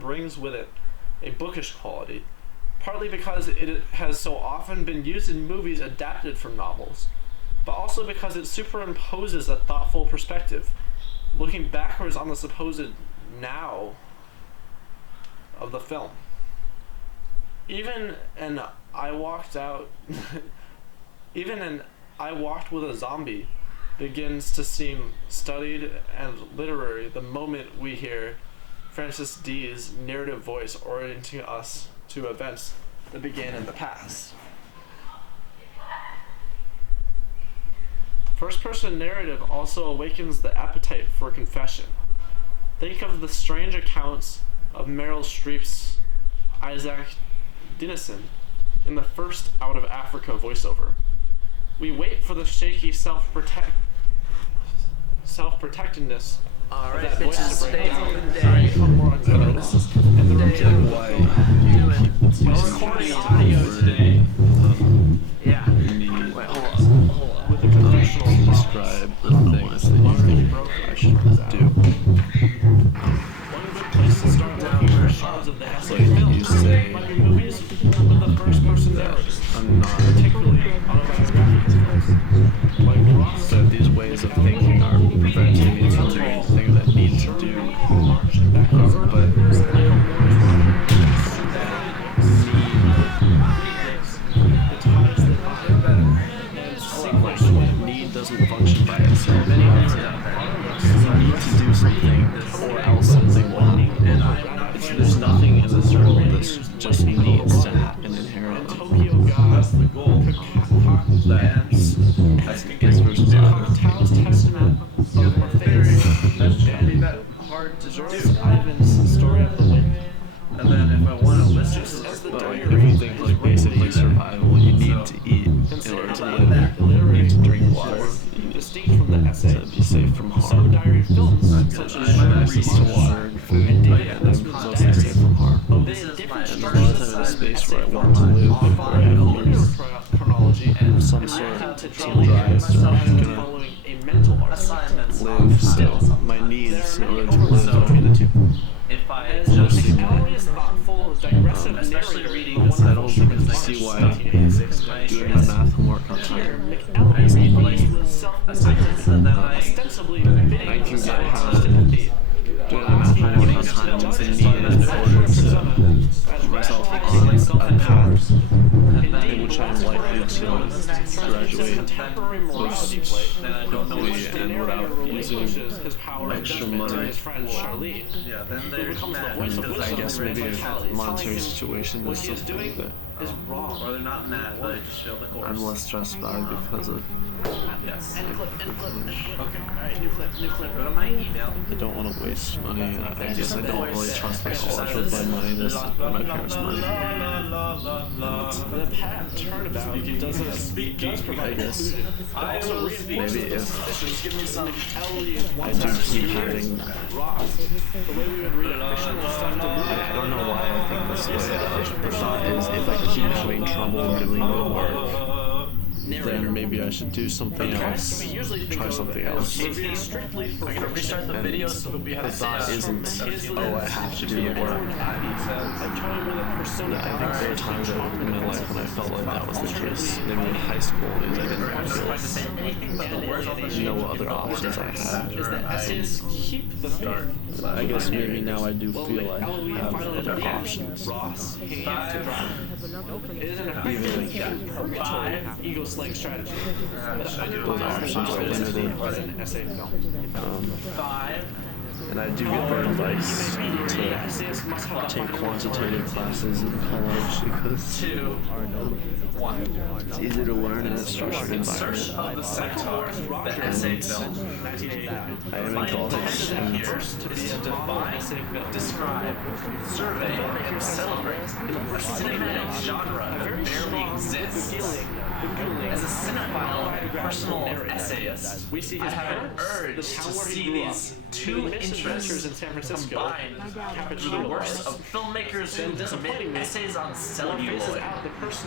brings with it a bookish quality, partly because it has so often been used in movies adapted from novels, but also because it superimposes a thoughtful perspective, looking backwards on the supposed now of the film. Even an I walked with a zombie begins to seem studied and literary the moment we hear Francis D's narrative voice orienting us to events that began in the past. First-person narrative also awakens the appetite for confession. Think of the strange accounts of Meryl Streep's Isaac Medina in the first Out of Africa voiceover. We wait for the shaky self-protectiveness of that voice to break down and become more unsettled. And the We're recording audio today. Yeah. Wait, hold on. With the confessional describe the things that you think I should do. One good place to start looking for shards of the essay film You say, might be movies with the first-person narrative, I'm not. particularly autobiographical films, like Ross. So these ways of thinking are preventing me from doing things I need to do. But need doesn't function by itself. You need to do something or else something will happen. There's nothing in this world that just needs to happen inherently. That's the goal. Is versus other. Tao's testament of Morpheus That's that hard to do. Ivan's story of the wind. And then if I want to listen Just as the But like, diary if you think like basically survival, you need to eat in order to live. You need to drink water. You need distinct from the essay. to be safe from Some harm. diary films, such I as have access to water and food, and I'm mostly safe from harm. This is my And as long as I'm in a space where I want to live, where I have linear others, chronology and some sort to of daily drive, rather than gonna following a mental arc. assignments live still. My needs in order to live between the two. if I As just a mysterious, thoughtful, digressive especially narrator, reading a this, I wonderful don't human see being. why 1986 doing my math homework on time. Elvis read, like, engaged with assignments and then I ostensibly I bidding can for get how scientists to compete. doing my math homework on time is a need in order to put myself on a path in which I'm likely to graduate Contemporary morality play. then I don't know what quickly to do. and without using His power of extra judgment to money. his friend Charlene, Yeah, then who there's becomes the mad voice of because I wisdom guess and maybe vitality, a monetary telling him situation what is he is something doing that is wrong. or they're not mad, but I just failed the course. I'm less stressed by because of Yes. End clip, end clip. Okay. Alright, new clip, new clip. Go to my email. I don't want to waste money. I guess I don't really trust myself with my money. This is my parents' money. The Pat turnabout does provide this. I will speak. Maybe if Give me some Ellie I do keep having, Ross. The way we would read a fictional stuff to I don't know why I think this way. The thought is if I keep having trouble doing the work, then maybe I should do something else. Try something else. strictly for I'm gonna restart the And video so that we have the thought isn't, oh, I have to do the work. I think there are times in my life when I felt like that was the case. Maybe in high school, is I didn't feel no other options I had. is that essays keep the faith. I guess maybe now I do feel I have other options. Ross, hand to drop. It isn't a purgatory ego slaying strategy. Those options are limited. As an essay film. And I do get the advice to take quantitative classes in college because it's easy to learn in a structured environment. of the centaur, the essay film. I am in college and To define, describe, survey, and celebrate a cinematic genre that barely exists. As a cinephile and personal essayist, I have an urge to see these two interests combined through the works of filmmakers who submit essays on celluloid. But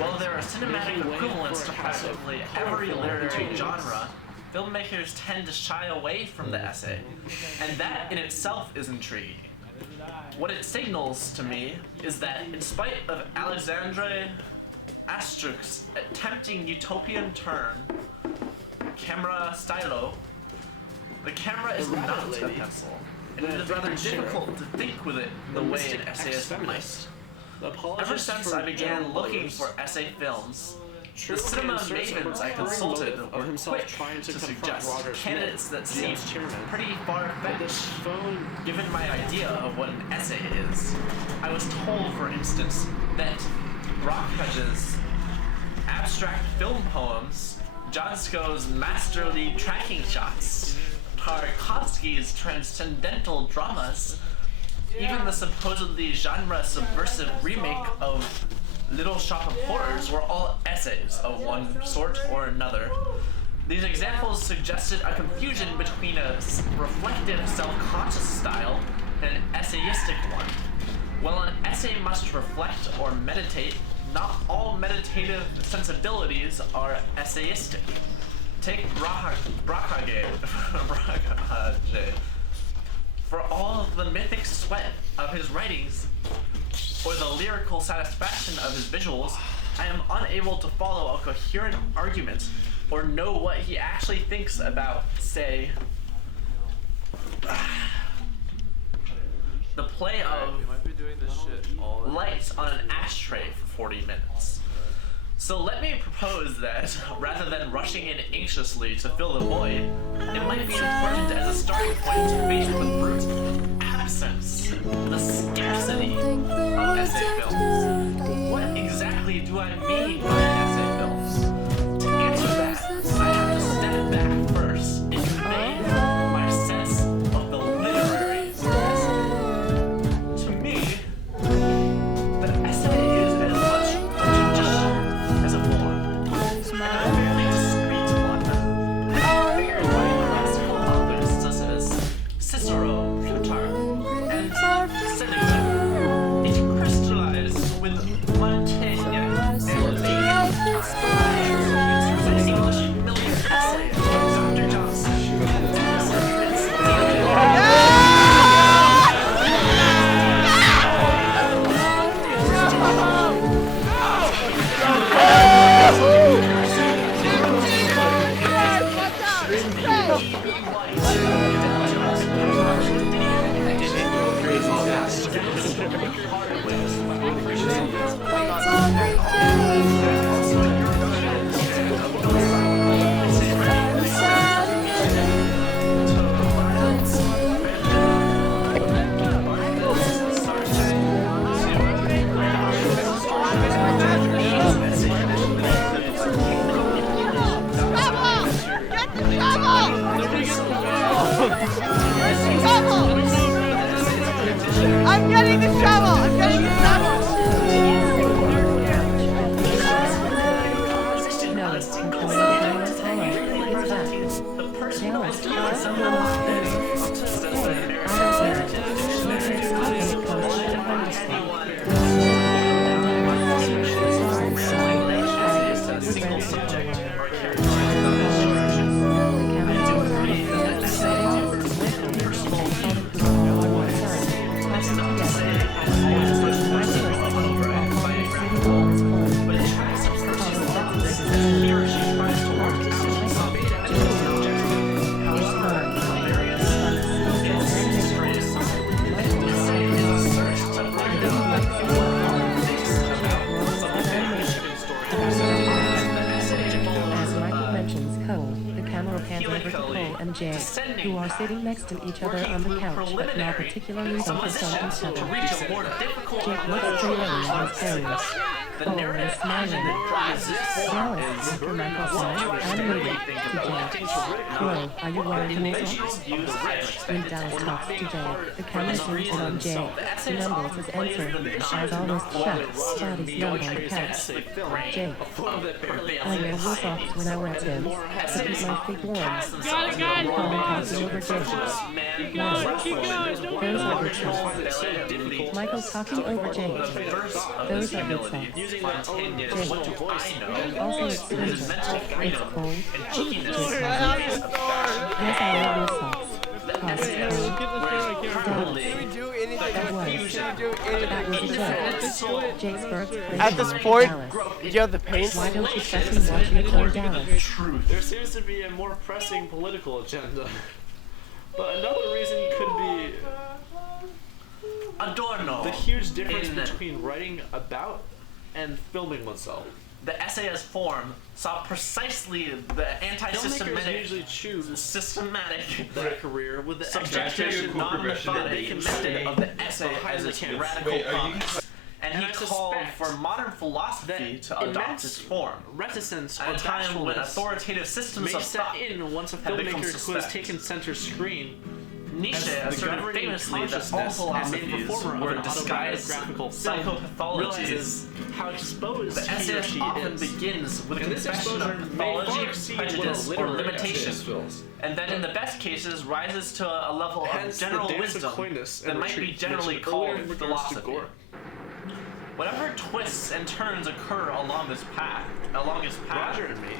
while there are cinematic equivalents to practically every literary genre, filmmakers tend to shy away from the essay, and that in itself is intriguing. What it signals to me is that in spite of Alexandre Astruc's tempting utopian turn, camera stylo, the camera is not a pencil, and it is rather difficult to think with it the way an essayist might. Ever since I began looking for essay films, the cinema mavens I consulted were quick to suggest candidates that seemed pretty far-fetched, given my idea of what an essay is. I was told, for instance, that Rockhedge's abstract film poems, Johnsko's masterly tracking shots, Tarkovsky's transcendental dramas, even the supposedly genre-subversive remake of Little Shop of Horrors were all essays of one sort or another. These examples suggested a confusion between a reflective, self-conscious style and an essayistic one. While an essay must reflect or meditate, not all meditative sensibilities are essayistic. Take Brakhage. For all of the mythic sweat of his writings, or the lyrical satisfaction of his visuals, I am unable to follow a coherent argument or know what he actually thinks about, say, the play of light on an ashtray for 40 minutes. So let me propose that, rather than rushing in anxiously to fill the void, it might be important as a starting point to face the brute absence, the scarcity of essay films. What exactly do I mean by essay films? To answer that, I have to step back first and convey my sense of the literary essay. To me, the essay is as much a tradition as a form, and a fairly discreet one. I figured by classical authors such as Cicero, Plutarch, and Seneca, it crystallized with Montaigne and the English million essay of Dr. Johnson. I'm getting the shovel! I'm getting the shovel! Who are sitting next to each other on the couch, but now particularly focused on each other. Jake looks clearly on his toes. Oh, and smiling. Dallas, after Michael says, I'm moving to Jake. Bro, are you wearing the socks? When Dallas talks to Jake, the camera zooms in on Jake. He mumbles his answer. Eyes almost shut. Body's numb on the couch. Jake. I wear wool socks when I wear them to keep my feet warm. Talking over Jake. No. Those are good socks. Michael's talking over Jake. Those are good socks. Jake. Also it's winter. It's cold. Jake. Yes, I wear wool socks. Cosmos. At this point, you have the paint. Why don't you trust me watching it on Dallas? There seems to be a more pressing political agenda. But another reason could be Adorno. the huge difference between writing about and filming oneself. The essayist form saw precisely the Filmmakers anti-systematic, usually choose systematic their career with the subjective, expectation non-methodic method of the essay as its radical promise. And he called for modern philosophy to adopt this form. Reticence At or a time when bashfulness authoritative systems may of set thought in once a have become filmmaker who has suspect. taken center screen Nietzsche as the asserted governing famously that all consciousness and main philosophies performer of were an disguised autobiographical film psychopathologies. realizes how exposed The he or essayist she often is. begins with a And this confession exposure of may pathology, far exceed what a prejudice, or literary limitation, essayist feels. and then in the best cases rises to a level of Hence the general dance of wisdom coyness that and might be retreat generally mentioned earlier called in regards to philosophy. gore. Whatever twists and turns occur along his path, Roger and me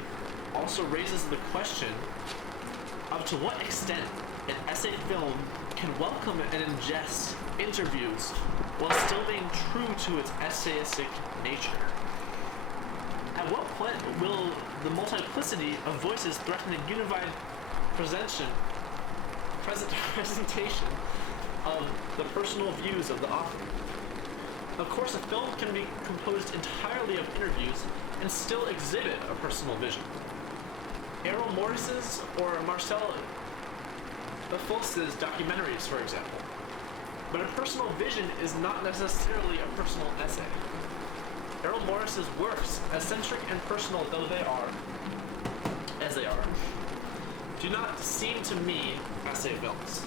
also raises the question of to what extent an essay film can welcome and ingest interviews while still being true to its essayistic nature. At what point will the multiplicity of voices threaten a unified presentation of the personal views of the author? Of course, a film can be composed entirely of interviews and still exhibit a personal vision. Errol Morris's or Marcel Foch's documentaries, for example. But a personal vision is not necessarily a personal essay. Errol Morris's works, eccentric and personal though they are, do not seem to me essay films.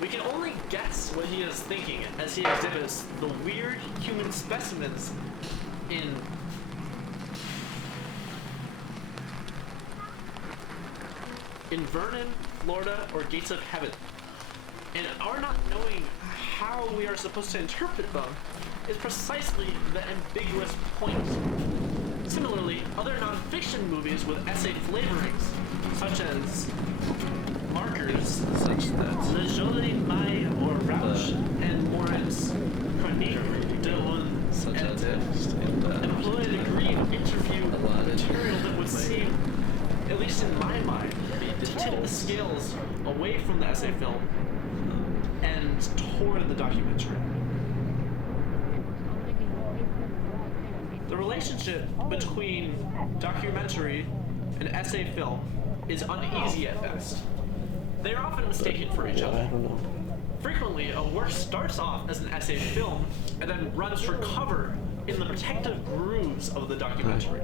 We can only guess what he is thinking as he exhibits the weird human specimens in Vernon, Florida, or Gates of Heaven. And our not knowing how we are supposed to interpret them is precisely the ambiguous point. Similarly, other non-fiction movies with essay flavorings, such as Markers, Le Jolie Mai or Rausch, and Moritz Chronique de un employ a degree of interview material that would seem, at least in my mind, to tip the scales away from the essay film and toward the documentary. The relationship between documentary and essay film is uneasy at best. They are often mistaken for each other. Frequently, a work starts off as an essay film and then runs for cover in the protective grooves of the documentary.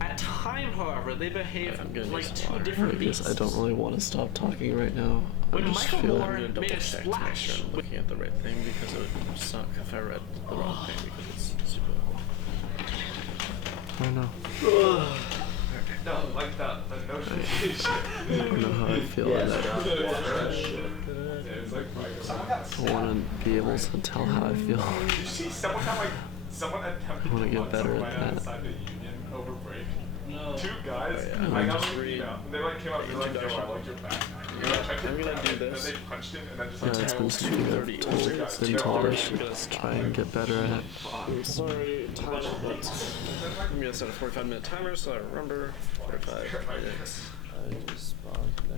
At time, however, they behave like two different beasts. I don't really want to stop talking right now. When I just Michael feel Moore I'm made a splash I'm looking at the right thing because it would suck if I read the wrong thing because it's super. I know. No, like that notion. I don't know how I feel. I want to be able to tell how I feel. You see, someone attempted I wanna get better at that. inside the union over break. Two guys, yeah. I got an email. They came up, they're like, yo, I like your back. I'm gonna do this. And they punched him and then just Yeah, it's been something I've been told I should try and get better at. I'm sorry, time out. I'm gonna set a 45-minute timer so I remember. 45 minutes.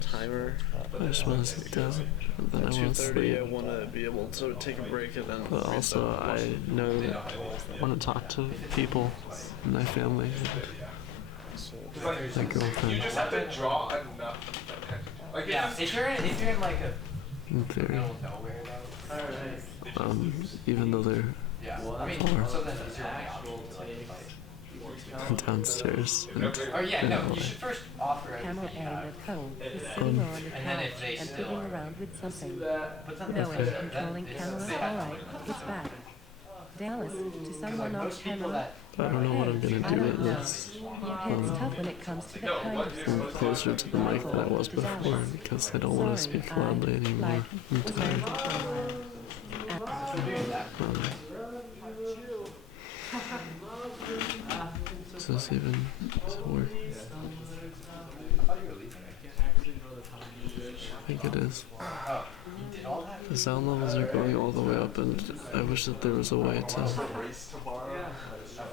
Timer. I just want to sit down and then I want to sleep. I want to be able to take a break and then. But also, I know I want to talk to people in my family. My girlfriend. You just have to draw enough attention. Like, Yeah, if you're in like a In theory. middle of nowhere though. Even though they're Yeah. I mean, Or- so then is your actual take? downstairs. And Or yeah, no, you should first offer Camel everything. A, the cone, is sitting on the And then if couch they and still fiddling are- around with something. But then No, that's it's good. controlling Then camera. it's- All right, it's back. Dallas, to someone on Most people camera. that I don't know what I'm gonna I do don't with know. this. Your head's tough when it comes to that kind of I'm stuff. closer to the mic than I was before because I don't want to speak loudly anymore. I'm tired. Does this even work? I think it is. The sound levels are going all the way up, and I wish that there was a way to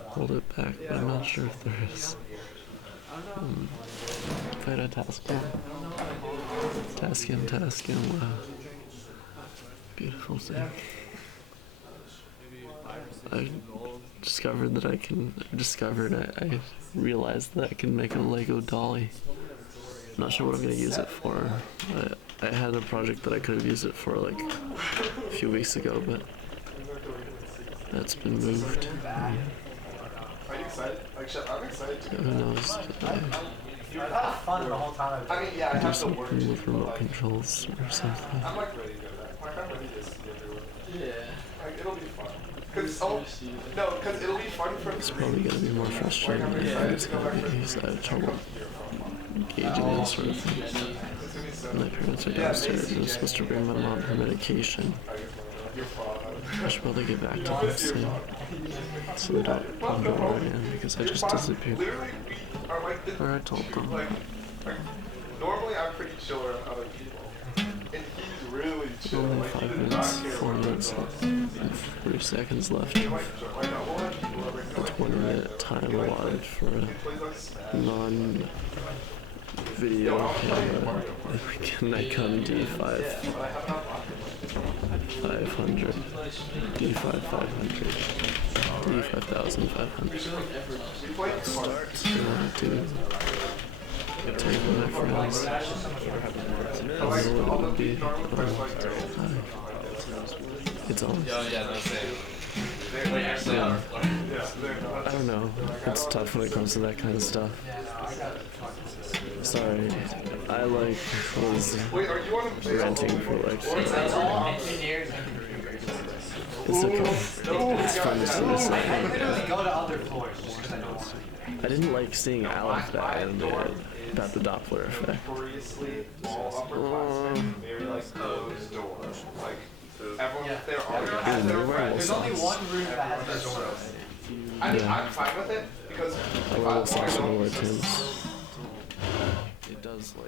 hold it back, but I'm not sure if there is. Beta tasking, wow. Beautiful thing. I realized that I can make a Lego dolly. I'm not sure what I'm gonna use it for. I had a project that I could have used it for like a few weeks ago, but that's been moved. Are you excited? Actually, I'm excited too. Who knows? You were having fun the whole time. I mean, yeah, I Do have to work. something with remote controls or something. I'm like ready to go back. Like, I'm ready to see everyone. Yeah. Like, it'll be fun. Cause it'll be fun for It's probably gonna be more frustrating if I was gonna be used. I have trouble engaging in this sort of thing. My parents are downstairs and I'm supposed to bring my mom her medication. I should probably get back to them soon. So they don't wonder where I am because I just disappeared. Or I told them. Like, normally I'm pretty chill around other people. And he's really chill. Only Like, 5 he does minutes, not care 4 what minutes left, and 30 seconds left. A 20-minute time allotted for a non-video camera Nikon D5 500, D5 500, D5500. Start. Take my friends. I don't know what it would be. It's on. Yeah. I don't know. It's tough when it comes to that kind of stuff. Sorry. I was ranting for like. It's okay. It's fun to see this. I didn't like seeing Aleph that animated about the Doppler effect. There's only one room that has this sort of. I mean, I'm fine with it because I wear socks and wear Tims.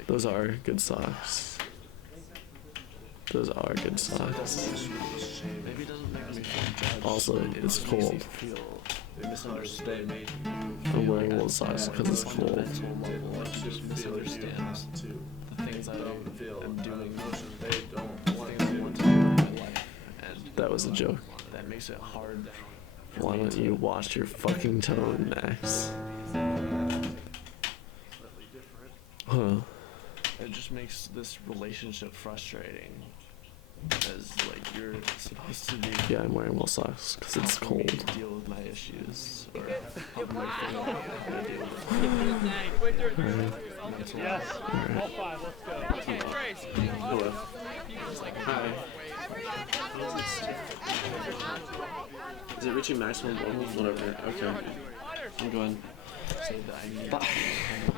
Those are good socks. Those are good socks. Also, it's cold. I'm wearing wool socks because it's cold. That was a joke. That makes it hard. Why don't you wash your fucking tone, Max? Huh. It just makes this relationship frustrating. As like you're supposed to be. Yeah, I'm wearing wool socks because it's cold. Deal with my issues or help my family deal with it. Yes. All 5. Let's go. Hello. Hi. Is it reaching maximum level? Whatever. Okay. I'm going. Bye.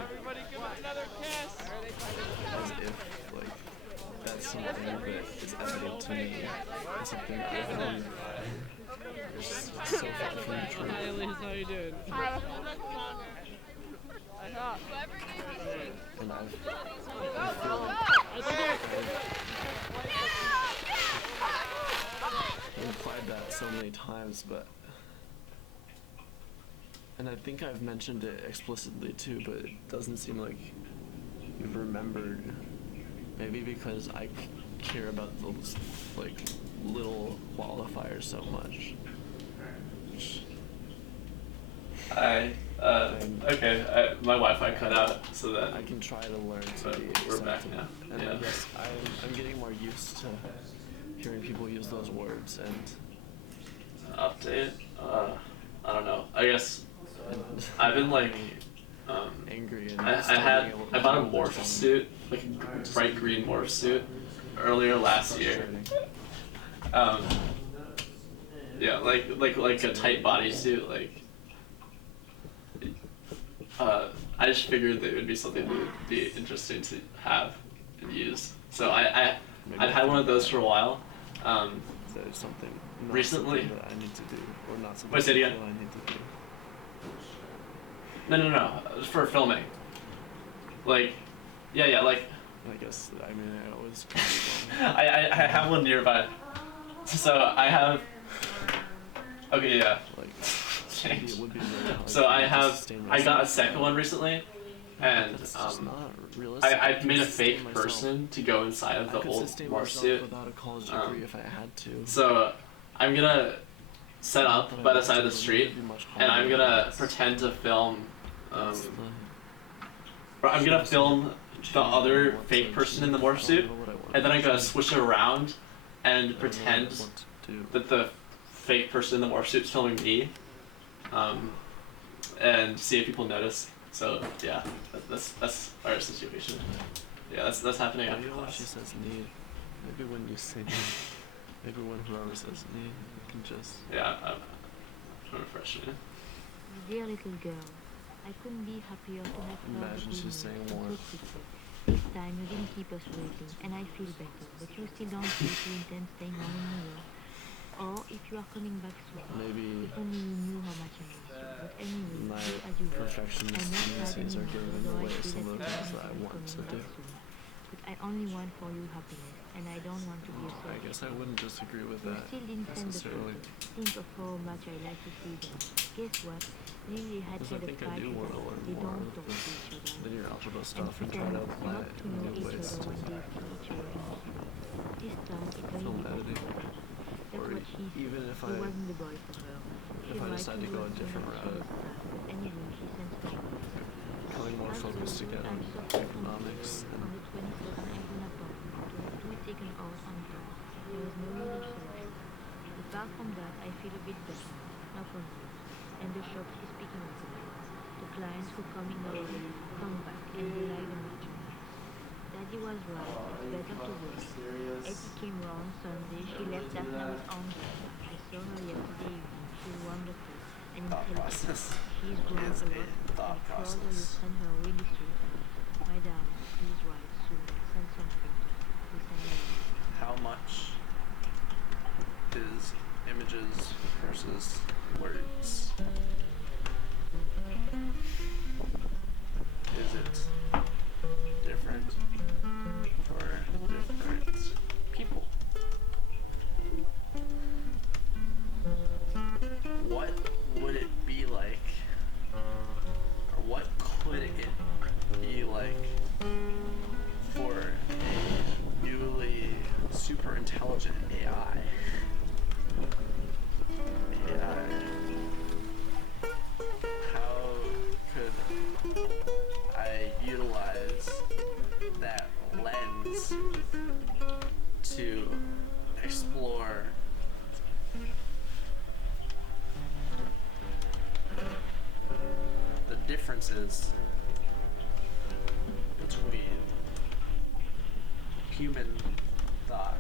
Everybody give it another kiss. As if like that's something that is evident to me. It's something that I know. It's so far from the truth. Hi, Elise. How you doing? And I implied that so many times, but and I think I've mentioned it explicitly too, but it doesn't seem like you've remembered. Maybe because I care about those like little qualifiers so much. Okay, my Wi-Fi cut out, so that I can try to learn to be we're back accepting. now. And Yeah. I guess I'm getting more used to hearing people use those words and Update? I don't know. I guess I've been like, angry and I bought a morph suit, like a bright green morph suit, earlier last year. Yeah, like a tight bodysuit, like. I just figured that it would be something that would be interesting to have and use. So I've had one of those for a while. Is that something not Recently. something that I need to do or not something Wait, say it again. that I need to do? No, for filming. Like, yeah, like, I guess, I mean, I always could be wrong. I have one nearby. So I have. Okay, yeah. Like, Change. it would be really hard So for I me to have. sustain I got a myself. second one recently, and That's just not realistic. I've made a could sustain fake myself. person to go inside of the I could old sustain morph myself suit. without a college degree if I had to. So I'm gonna set up But by I the have side to, of the it would street, be much and I'm harder. gonna pretend to film. That's the- Or I'm gonna film the other fake person in the morph suit, and then I'm gonna switch it around and pretend that the fake person in the morph suit's filming me, and see if people notice. So yeah, that's our situation. Yeah, that's happening after Maybe when she class. says need, maybe when you say need, maybe when whoever says need, you can just. Yeah, I'm a freshman. Dear little girl, I couldn't be happier to have heard Imagine the good she's saying news more. so quickly. This time you didn't keep us waiting, and I feel better, but you still don't seem to intend staying on in New York. Or if you are coming back soon. Maybe If only you knew how much I miss you. But anyway, my do as you wish. perfectionist I'm not sad tendencies are anymore, getting in the although way I of feel some of the that things you that I are want to coming do. back soon. But I only want for you happiness, and I don't want to be a I guess I wouldn't disagree with You that still didn't send the necessarily. photo. Think of how much I like to see them. Guess what? Lily had Because I said a think I fight do with want to us. learn They more don't of talk to each other. the linear algebra And stuff and try pretend to apply not it to in know new each ways other to when they see each other in the film. This time it really film did. editing. That's Or what she said. even if He I wasn't the boy for her. She if I liked decide to him go a as soon different as she route, was fast. But anyway, she sends flowers. becoming more focused again on economics On and the 22nd, I had an appointment to have two taken out on time. There was no need of selection. Apart from that, I feel a bit better, knock on wood. And the shop is picking up again. The clients who come in already come back, and they like the much more. Daddy was right, it's better to work. Eddie came round Sunday, she left that note on time. I saw her yesterday evening, she's wonderful and intelligent. She's grown a lot, and Claudia will send her really soon. My darling, please write soon, send something to her. We send her. How much is images versus words? Is it different for different people? What would it be like, or what could it be like for a newly super intelligent AI? How could I utilize that lens to explore the differences between human thought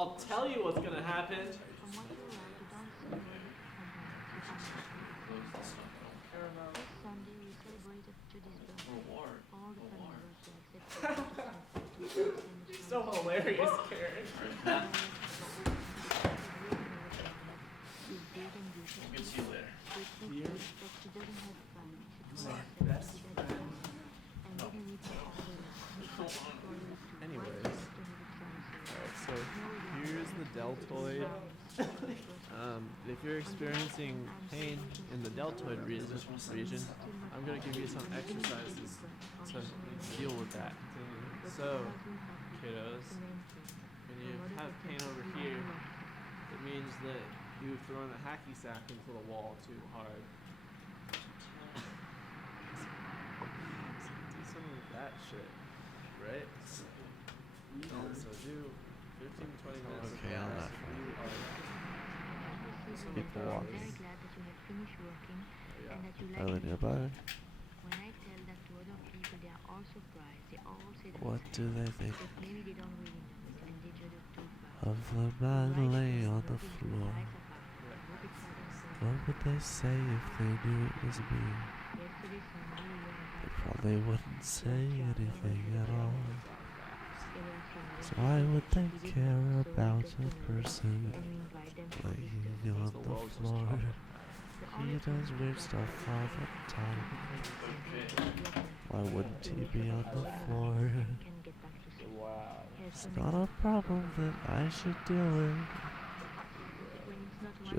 I'll tell you what's gonna happen. From what you are, you don't see where This Sunday we celebrated Cuties' birthday. Reward. All the family except So hilarious, Karen. She's big and beautiful. We'll get to you later. But she doesn't have fun. She best friend. And didn't need to Anyways. Alright, so here's the deltoid. If you're experiencing pain in the deltoid region, I'm going to give you some exercises to deal with that. So, kiddos, when you have pain over here, it means that you've thrown a hacky sack into the wall too hard. Do some of that shit, right? So do 15 to 20 minutes Okay, of on that. People I'm walking. very glad that you have finished working and that you Are like they it. nearby? When I tell that to other people, they are all surprised. They all say that What do they think but maybe they don't really know it and they judge it too far. of the man laying on the floor? What would they say if they knew it was me? They probably wouldn't say anything at all. So why would they care about a person laying on the floor? He does weird stuff all the time. Why wouldn't he be on the floor? It's not a problem that I should deal with.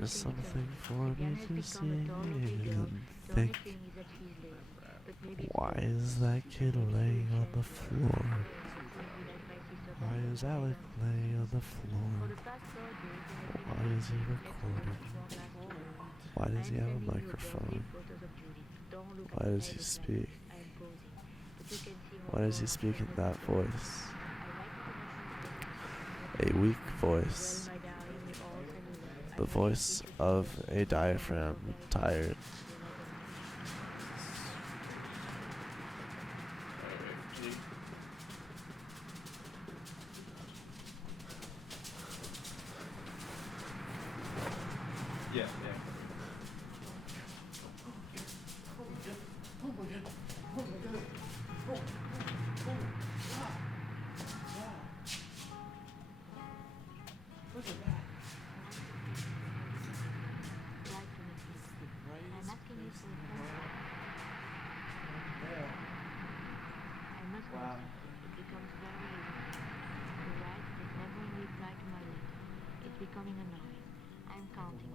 Just something for me to see and think. Why is that kid laying on the floor? Why is Alec laying on the floor? Why is he recording? Why does he have a microphone? Why does he speak? Why does he speak in that voice? A weak voice. The voice of a diaphragm tired. Yeah. Look at that. I'm asking you for a phone. I must wow. It becomes very easy. You write, but never reply to my letter. It's becoming annoying. I'm counting.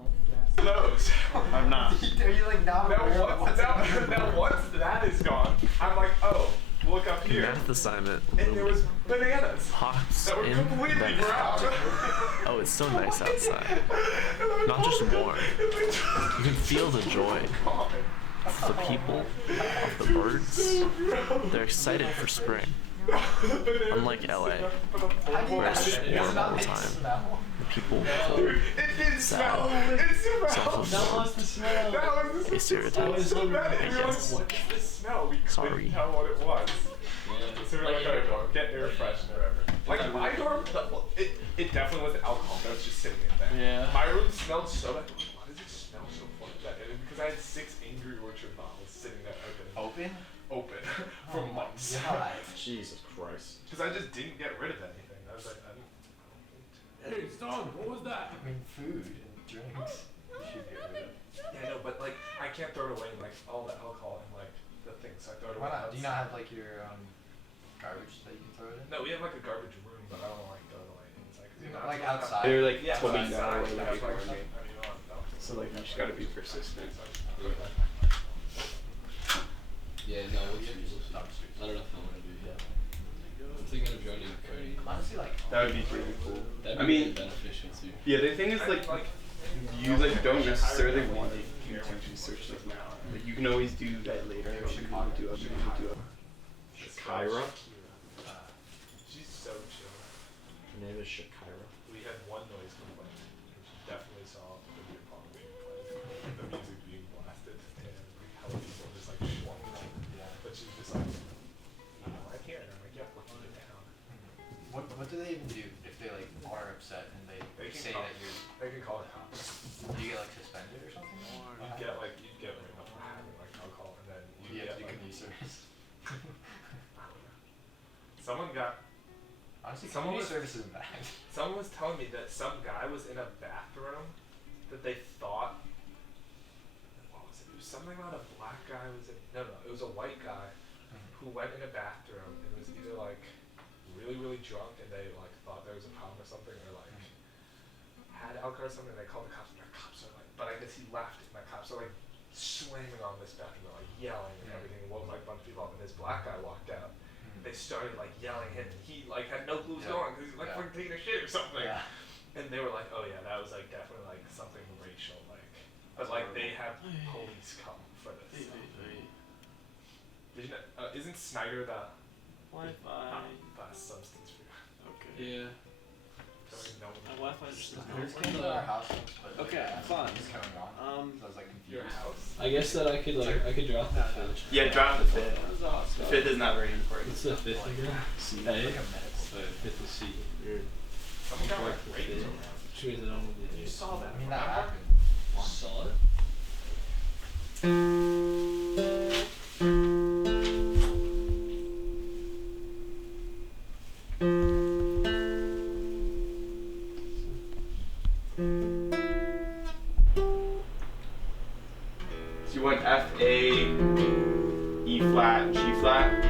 Those. I'm not. Are you like now? Now once that is gone, I'm like, oh, look up here. Math assignment. And there was bananas Hops that were in completely the brown. Oh, it's so nice outside. Not just warm. You can feel the joy of the people, of the birds. They're excited for spring. Unlike LA, where it's just warm all the time. The people cold, sad, self-absorbed, a stereotype, I guess. What's this smell? We Sorry. couldn't tell what it was. So we're like, okay, get air freshener. Like my dorm, it definitely wasn't alcohol that was just sitting in there. Yeah. My room smelled so bad. Why does it smell so funny? And because I had 6 Angry Orchard bottles sitting there open for months. Jesus Christ. Because I just didn't get rid of anything. I was like, Hey, Stone, what was that? I mean, food and drinks. You should get rid of. yeah, I know, but like I can't throw it away in like all the alcohol and like the things. So I throw it away. Why not? Do you not have like your garbage that you can throw it in? No, we have like a garbage room, but I don't like throw it away inside. Cause, you know, Like outside. They're like yeah, told me outside, no, that's like, why ignore me. so like you just gotta be persistent. Yeah, no, I don't know if I want to do that. I'm thinking of joining Cody. Honestly, like That would be pretty cool. That'd I be mean, beneficial too. yeah, the thing is like you like don't necessarily want to YouTube research like now. Like you can always do that later. You can do Shakira. She's so chill. Her name is Shakira. We had one noise complaint, and she definitely saw the beer pong being played, the music being blasted, and like how people just like schlumping on it. But she's just like, I'm here, and I'm like, yeah, we're keeping it down. what do they even do if they like are upset and Someone was, service isn't bad. someone was telling me that some guy was in a bathroom that they thought, what was it? It was something about a black guy was in, no, it was a white guy who went in a bathroom and was either like really, really drunk and they like thought there was a problem or something, or like had alcohol or something, and they called the cops, and the cops are like, but I guess he left, and the cops are like slamming on this bathroom, like yelling and everything, and woke like a bunch of people up, and this black guy walked out. They started like yelling at him, and he like had no clue what was going on because he's like fucking taking a shit or something. And they were like, oh yeah, that was like definitely like something racial, like, but like they have police come for this. Did you know, isn't Snyder the best substance for you? Okay. Yeah. Don't even know My Wi-Fi just doesn't Yours work. came to our house once, but Okay, fine. it's coming on. So I was like your confused. house. I guess that I could drop the fifth. Yeah, drop the fifth. The fifth is not very important. What's the fifth again? C. Like a minute. So fifth is C. Weird. Someone got like Fourth is raped D. around. Which means I don't know what You saw that. I mean, that happened. Saw it? So you want F, A, E flat, G flat?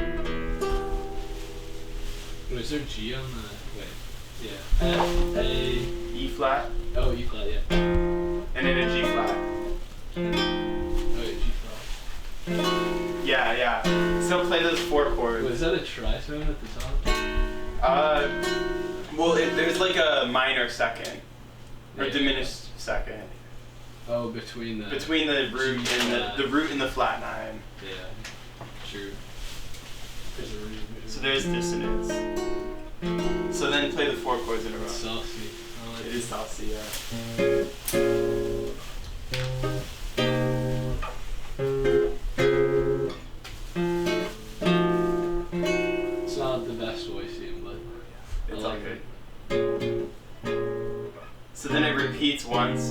Wait, is there G on the... Wait. Yeah. F, A... E flat? Oh, E flat, yeah. And then a G flat. Oh, wait, G flat. Yeah. So play those four chords. Wait, is that a tritone at the top? Well, there's like a minor second. Or Yeah. diminished second. Oh, between the... Between the root G and flat. the root and the flat nine. Yeah. True. There's a root. So there's dissonance. So then play the four chords in a row. Saucy. It is saucy, yeah. It's not the best voicing, but It's I all like good. So then it repeats once.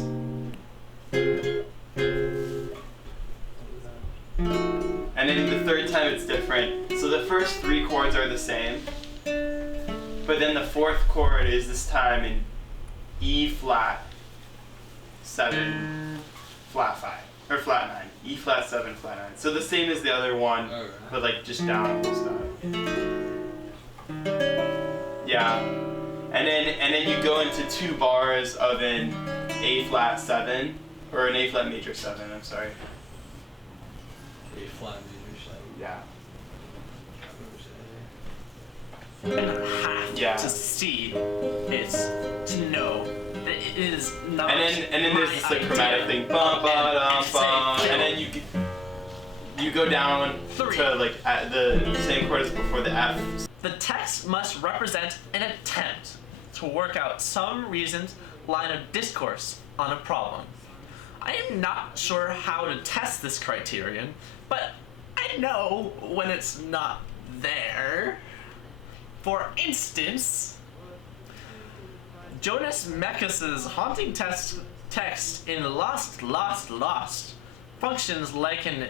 And then the third time it's different. So the first three chords are the same. But then the fourth chord is this time in E flat 7 flat 5 or flat 9. E flat 7 flat 9. So the same as the other one, Alright. but like just down a full stop. Yeah. And then you go into 2 bars of an A flat 7 or an A flat major 7, I'm sorry. A flat major 7. Yeah. Have Yeah. to see is to know that it is not. And then there's this like my chromatic idea. thing, bum ba dum Say bum, fill. and then you go down to like at the same chord as before the F. The text must represent an attempt to work out some reasoned line of discourse on a problem. I am not sure how to test this criterion, but I know when it's not there. For instance, Jonas Mekas' haunting text in Lost functions like an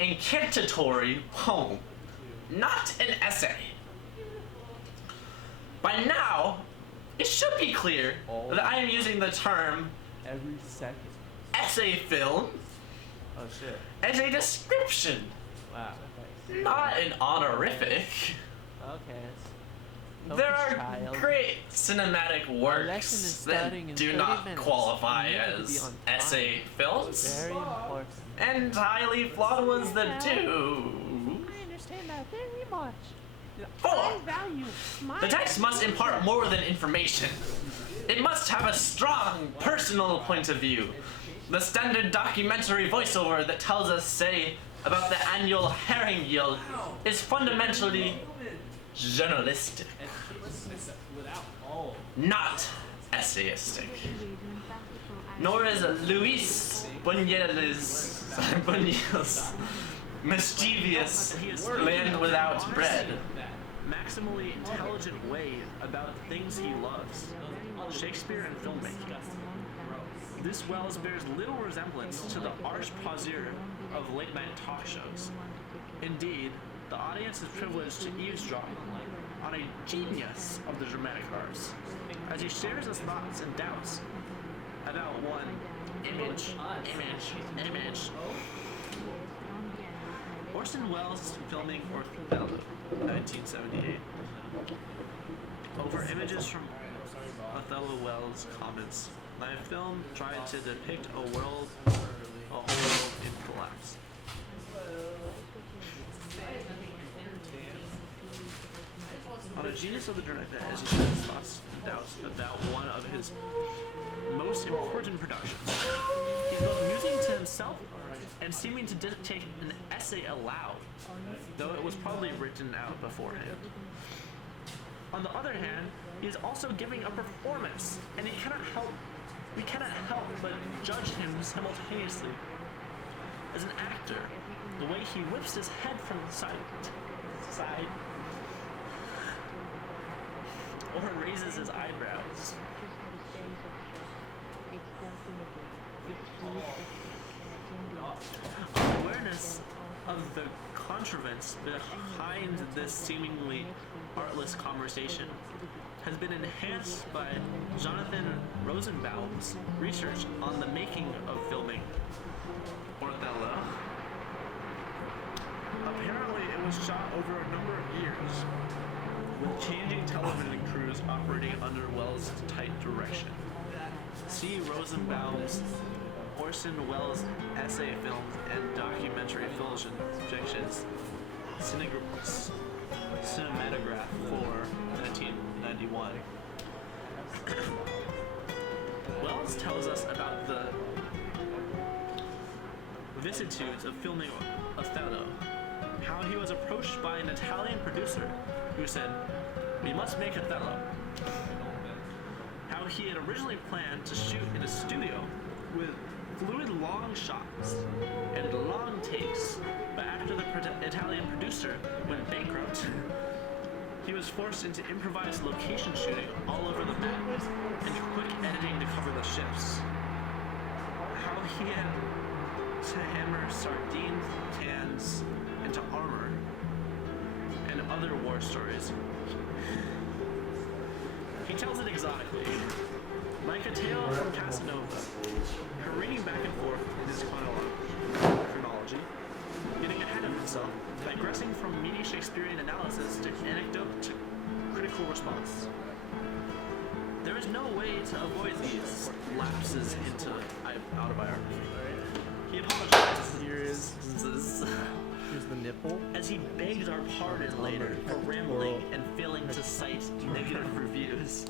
incantatory poem, not an essay. By now, it should be clear that I am using the term Every second. essay film Oh shit. as a description, Wow. Okay. not an honorific. Okay. There are great cinematic lesson is works starting in that do 30 not minutes. qualify You need to be as on essay films, Very important. and highly flawed ones that do. I understand that very much. 4. I value my The text must impart more than information. It must have a strong personal point of view. The standard documentary voiceover that tells us, say, about the annual herring yield is fundamentally journalistic, not essayistic. Nor is Luis Buñuel's mischievous Land Without Bread. Maximally intelligent way about the things he loves, Shakespeare and filmmaking. This Wells bears little resemblance to the arch poseur of late-night talk shows. Indeed, the audience is privileged to eavesdrop on a genius of the dramatic arts as he shares his thoughts and doubts about one image. Orson Welles filming Othello, 1978. Over images from Othello Welles' comments, my film tried to depict a whole world in collapse. On a genius of the director as he shares his thoughts and doubts about one of his most important productions. He's both musing to himself and seeming to dictate an essay aloud, though it was probably written out beforehand. On the other hand, he is also giving a performance, and we cannot help but judge him simultaneously. As an actor, the way he whips his head from side to side, or raises his eyebrows. Awareness of the contrivance behind this seemingly artless conversation has been enhanced by Jonathan Rosenbaum's research on the making of filming Othello. Apparently, it was shot over a number of years, with changing television crews operating under Welles' tight direction. See Rosenbaum's Orson Welles essay films and documentary fictions, Cinematograph for 1991. Welles tells us about the vicissitudes of filming Othello, how he was approached by an Italian producer who said, "We must make Othello." How he had originally planned to shoot in a studio with fluid long shots and long takes, but after the Italian producer went bankrupt, he was forced into improvised location shooting all over the map and quick editing to cover the shifts. How he had to hammer sardine cans into armor and other war stories. He tells it exotically, like a tale from Casanova, careening back and forth in his chronology, getting ahead of himself, digressing from meaty Shakespearean analysis to anecdote to critical response. There is no way to avoid these lapses into autobiography. He apologizes. Here's the nipple. As he begged our pardon later for rambling and failing to cite negative reviews.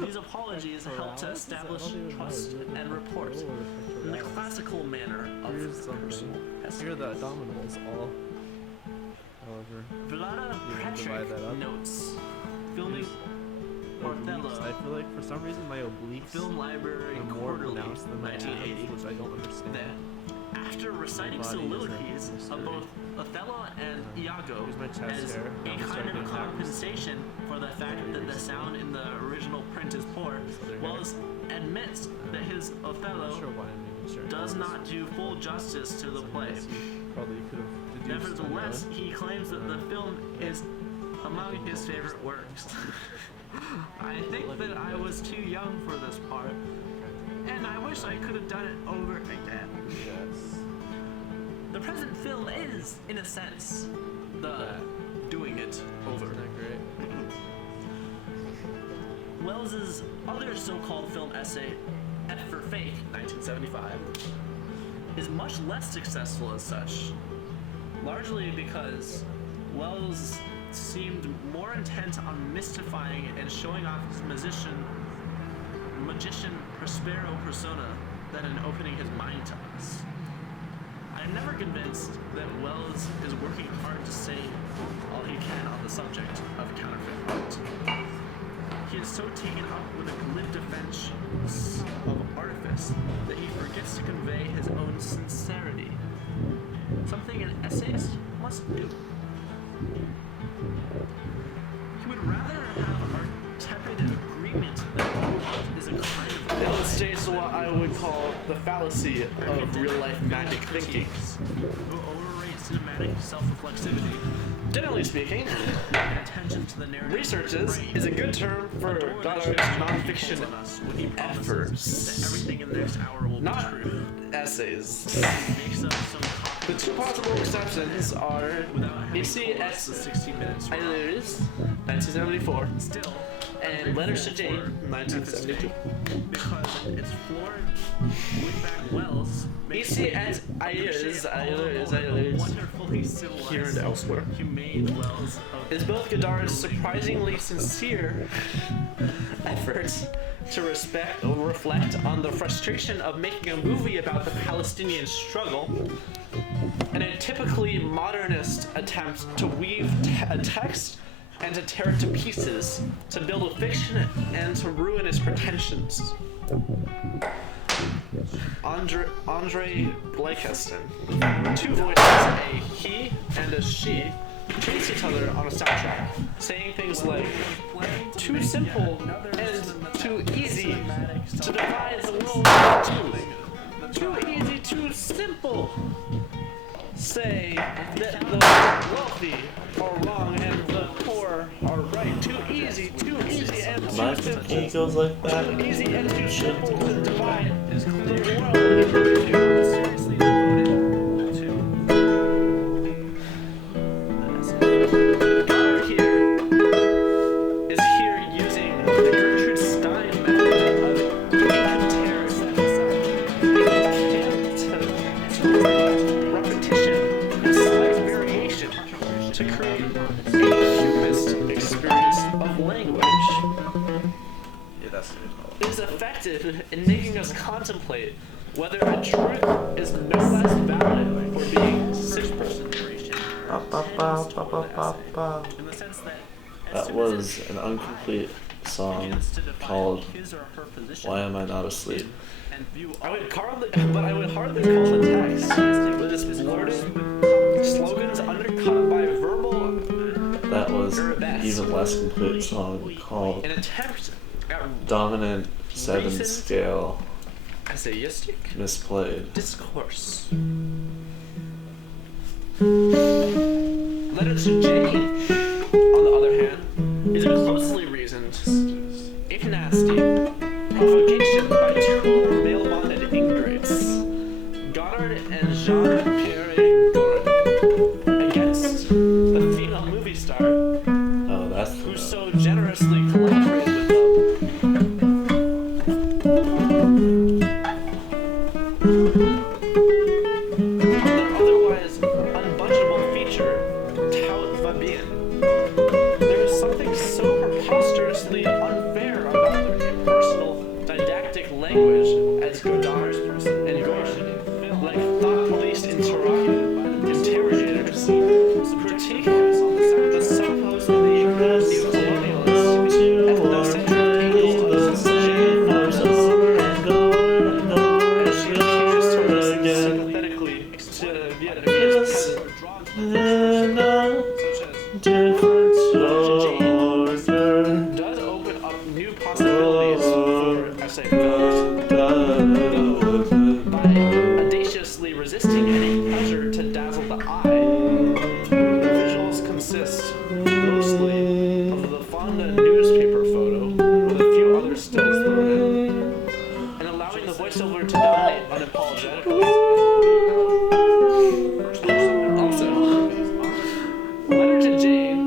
These apologies help to establish trust and rapport in the classical manner of personal essay. Here are the abdominals all. However, Vlada Patrick notes, filming Othello. I feel like for some reason my obliques Film Library are more Quarterly, pronounced than my 1980, abs, which I don't understand. that after reciting soliloquies of both Othello and Iago as a kind of compensation for the fact that the sound in the original print is poor, Welles admits that his Othello does not do full justice to the play. Nevertheless, he claims that the film is among his favorite works. I think that I was too young for this part, and I wish I could have done it over again. Yes. The present film is, in a sense, the doing it over. Isn't that great? Welles's other so-called film essay, F for Fake, 1975, is much less successful as such, largely because Welles seemed more intent on mystifying and showing off his magician Prospero persona than in opening his mind to us. I'm never convinced that Welles is working hard to say all he can on the subject of counterfeit art. He is so taken up with a glib defense of artifice that he forgets to convey his own sincerity, something an essayist must do. He would rather have our tepid agreement that art is a kind of It illustrates what I would call the fallacy of real-life magic thinking. who overrate cinematic self-reflexivity Generally speaking, attention to the narrative researches is a good term for Goddard's nonfiction efforts, everything in the next hour will not be true. essays. Makes up some The two possible exceptions are Issy et 60 minutes. Ayres, 1974, Still, and Letters to Jane, 1972. because it's floored with back wells. Issy et Ayres, Wonderfully civilized, here and elsewhere, humane wells of is both Godard's surprisingly sincere efforts to reflect on the frustration of making a movie about the Palestinian struggle, and a typically modernist attempt to weave a text and to tear it to pieces, to build a fiction and to ruin its pretensions. Andre Blakiston. Two voices, a he and a she, chase each other on a soundtrack, saying things like, too simple and too easy to divide the world into two. Too easy, too simple. Say that the wealthy are wrong and the poor are right. Too easy and too simple. He goes like that. Too easy and too simple to divide the world into two. Seriously devoted to Goddard is here using the Gertrude Stein method of repetition and slight variation to create a humanist experience of language. It is effective in making us contemplate whether a truth is no less valid for being six-person narration. In the sense that That was an incomplete song called Why Am I Not Asleep? I would hardly call the text with its blurted slogans undercut by verbal That was an even less complete song called an attempt at Dominant 7 Scale essayistic Misplayed. discourse. Letter to Jane, on the other hand, is a closely reasoned, if nasty, provocation by two male-bonded ingrates, Goddard and Jean-Pierre Gorin, against the female movie star who so generously collaborated with them. Their otherwise unbudgeable feature, Tout va bien. There is something so preposterously unfair about their impersonal, didactic language as Godard's and Gorin, like thought-policed interrogators, critique the supposedly neo-colonialist, ethnocentric angle of Jane as she appears to listen sympathetically to Vietnamese peasant drawn to the such as does open up new possibilities for essay by audaciously resisting any pressure to dazzle the eye. The visuals consist mostly of the Fonda newspaper photo with a few other stills thrown in, and allowing the voiceover to dominate unapologetically. Also, Letter to Jane.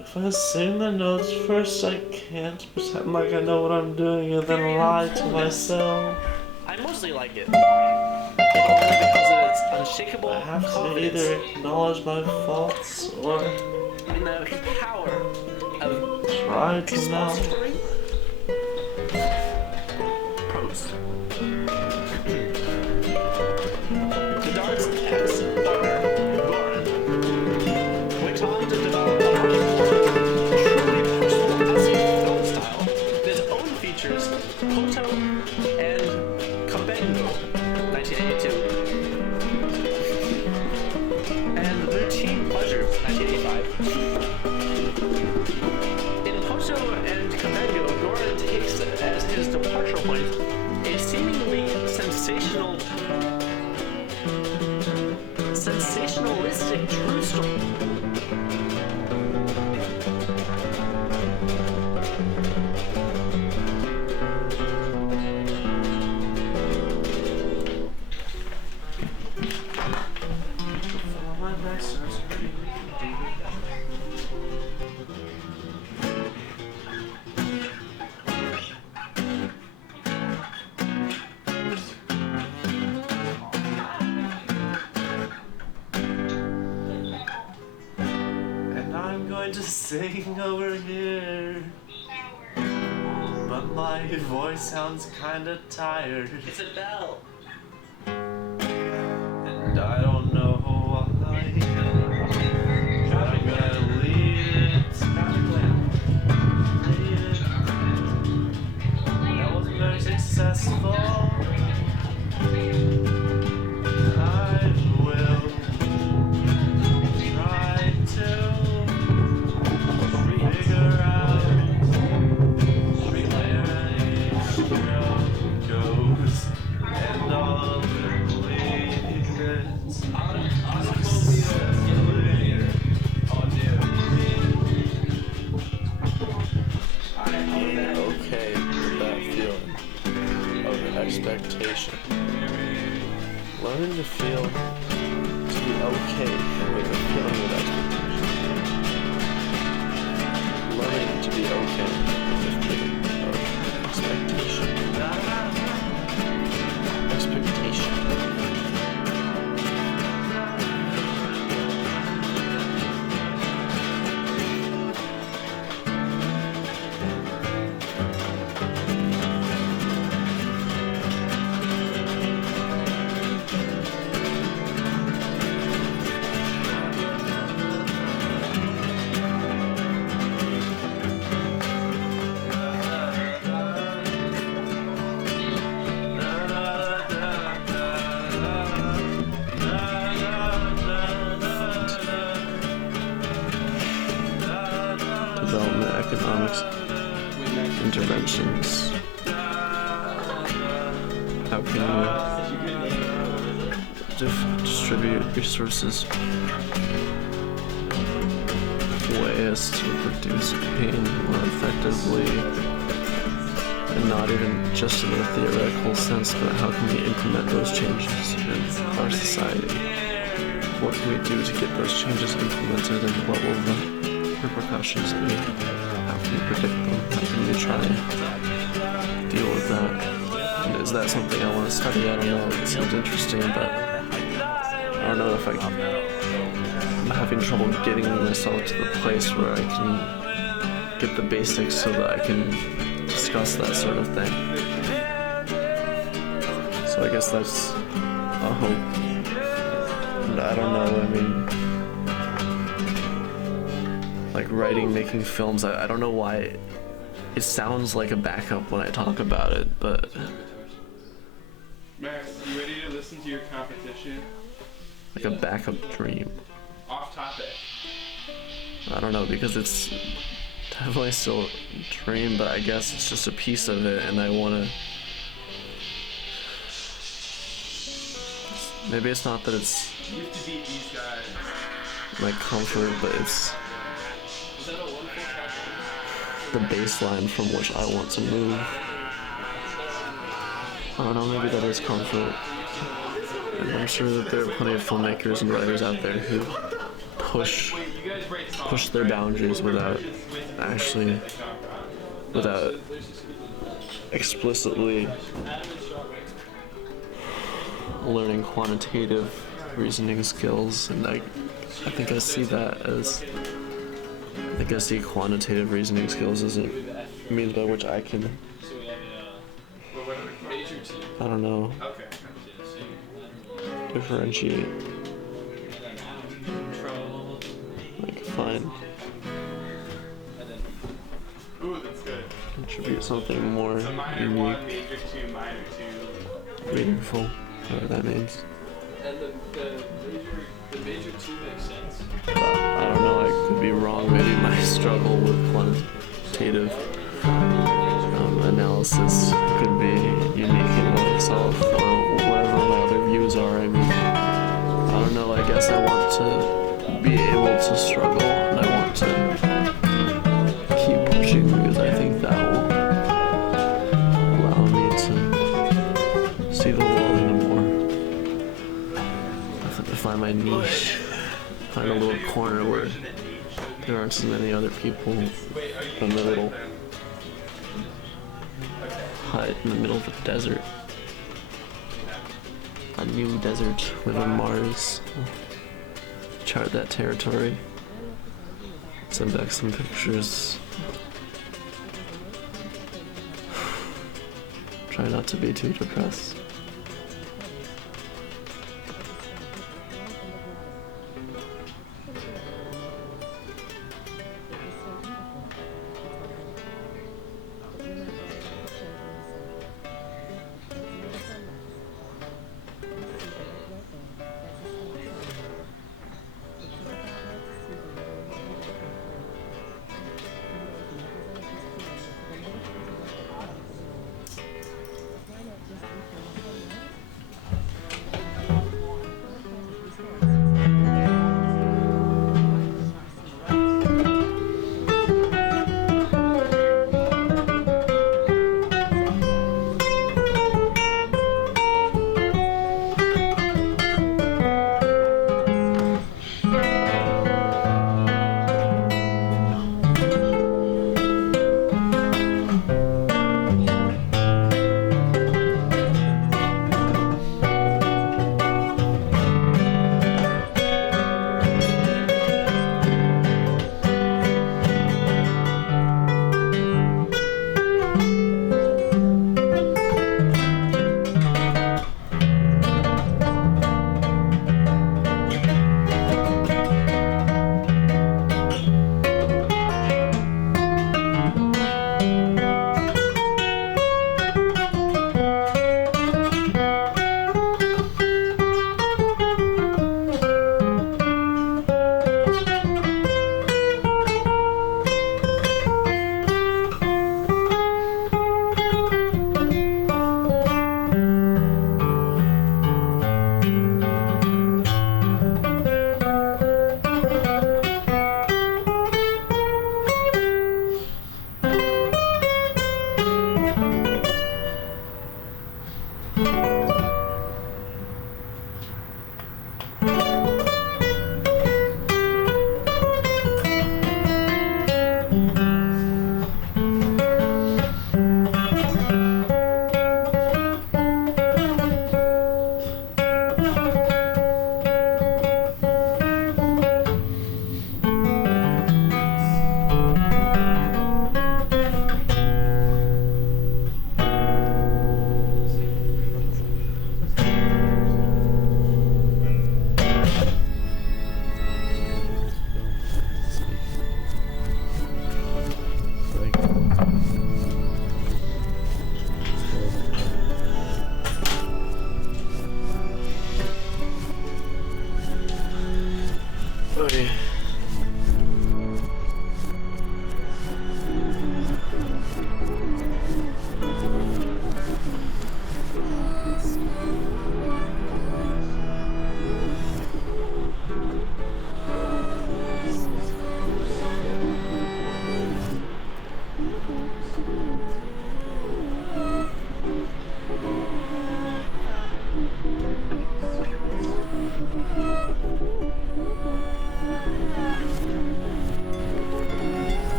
If I sing the notes first, I can't pretend like I know what I'm doing and then lie to myself. I mostly like it. Only because of its unshakable I have to confidence either acknowledge my faults or in the power of try to know. expository prose. Godard's ex-partner, Gorin, went on to develop a much more truly personal essay film style with his own features, Poto and Kabengo, 1982, and Routine Pleasure, 1985. going to sing over here, but my voice sounds kinda tired. It's a bell. And I don't know why, but I'm gonna leave it. That wasn't very successful. I will try to figure out where each note goes, and I'll believe it. Being okay with that feeling of expectation. Learn to feel to be okay with the feeling of expectation. Learning to be okay with the feeling of expectation. Expectation. Development economics interventions. How can you distribute resources ways to reduce pain more effectively, and not even just in a theoretical sense, but how can we implement those changes in our society? What can we do to get those changes implemented, and what will the repercussions be? How can we predict them? How can we try and deal with that? And is that something I want to study? I don't know. It seems interesting, but I don't know if I'm having trouble getting myself to the place where I can get the basics so that I can discuss that sort of thing. So I guess that's a hope. And I don't know, I mean, like writing, making films, I don't know why it sounds like a backup when I talk about it, but... Max, you ready to listen to your competition? Like a backup dream. Off topic. I don't know, because it's definitely still a dream, but I guess it's just a piece of it, and I want to... Maybe it's not that it's You have to beat these guys. my comfort, but it's the baseline from which I want to move. I don't know, maybe that is comfort. And I'm sure that there are plenty of filmmakers and writers out there who push their boundaries without explicitly learning quantitative reasoning skills, and I think I see quantitative reasoning skills as a means by which I can, I don't know, differentiate, like find, contribute something more unique, meaningful, whatever that means. And the major two makes sense. I don't know, I could be wrong. Maybe my struggle with quantitative analysis could be unique in and of itself, or whatever my other views are. I mean, I don't know, I guess I want to be able to struggle, and I want to keep pushing, because I think that will allow me to see the world in a more, to find my niche, find a little corner where there aren't so many other people in the little hut in the middle of the desert. A new desert, live on Mars. Chart that territory. Send back some pictures. Try not to be too depressed.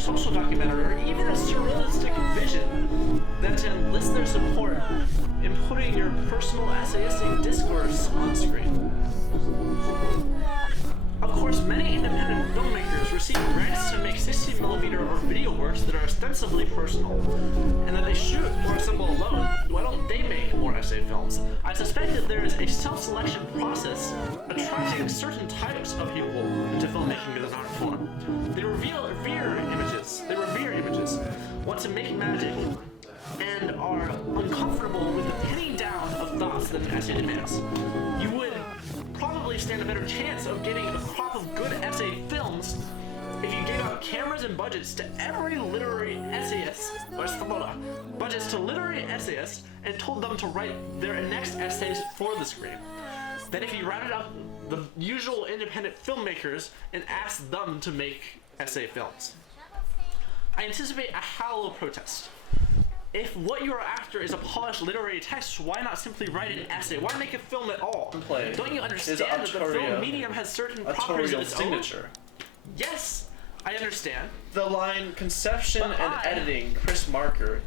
social documentary, or even a surrealistic vision, than to enlist their support in putting your personal essayistic discourse on screen. Of course, many independent filmmakers receive grants to make 60mm or video works that are ostensibly personal, and that they shoot or assemble alone. Why don't they make more essay films? I suspect that there is a self-selection process attracting certain types of people into filmmaking as an art form. They revere images, want to make magic, and are uncomfortable with the pinning down of thoughts that an essay demands. You would probably stand a better chance of getting a crop of good essay films If you gave out cameras and budgets to every literary essayist, budgets to literary essayists, and told them to write their next essays for the screen, then if you rounded up the usual independent filmmakers and asked them to make essay films, I anticipate a howl of protest. If what you are after is a polished literary text, why not simply write an essay? Why make a film at all? Don't you understand that the film medium has certain properties of its signature? Own? Yes, I understand. The line conception and editing, Chris Marker,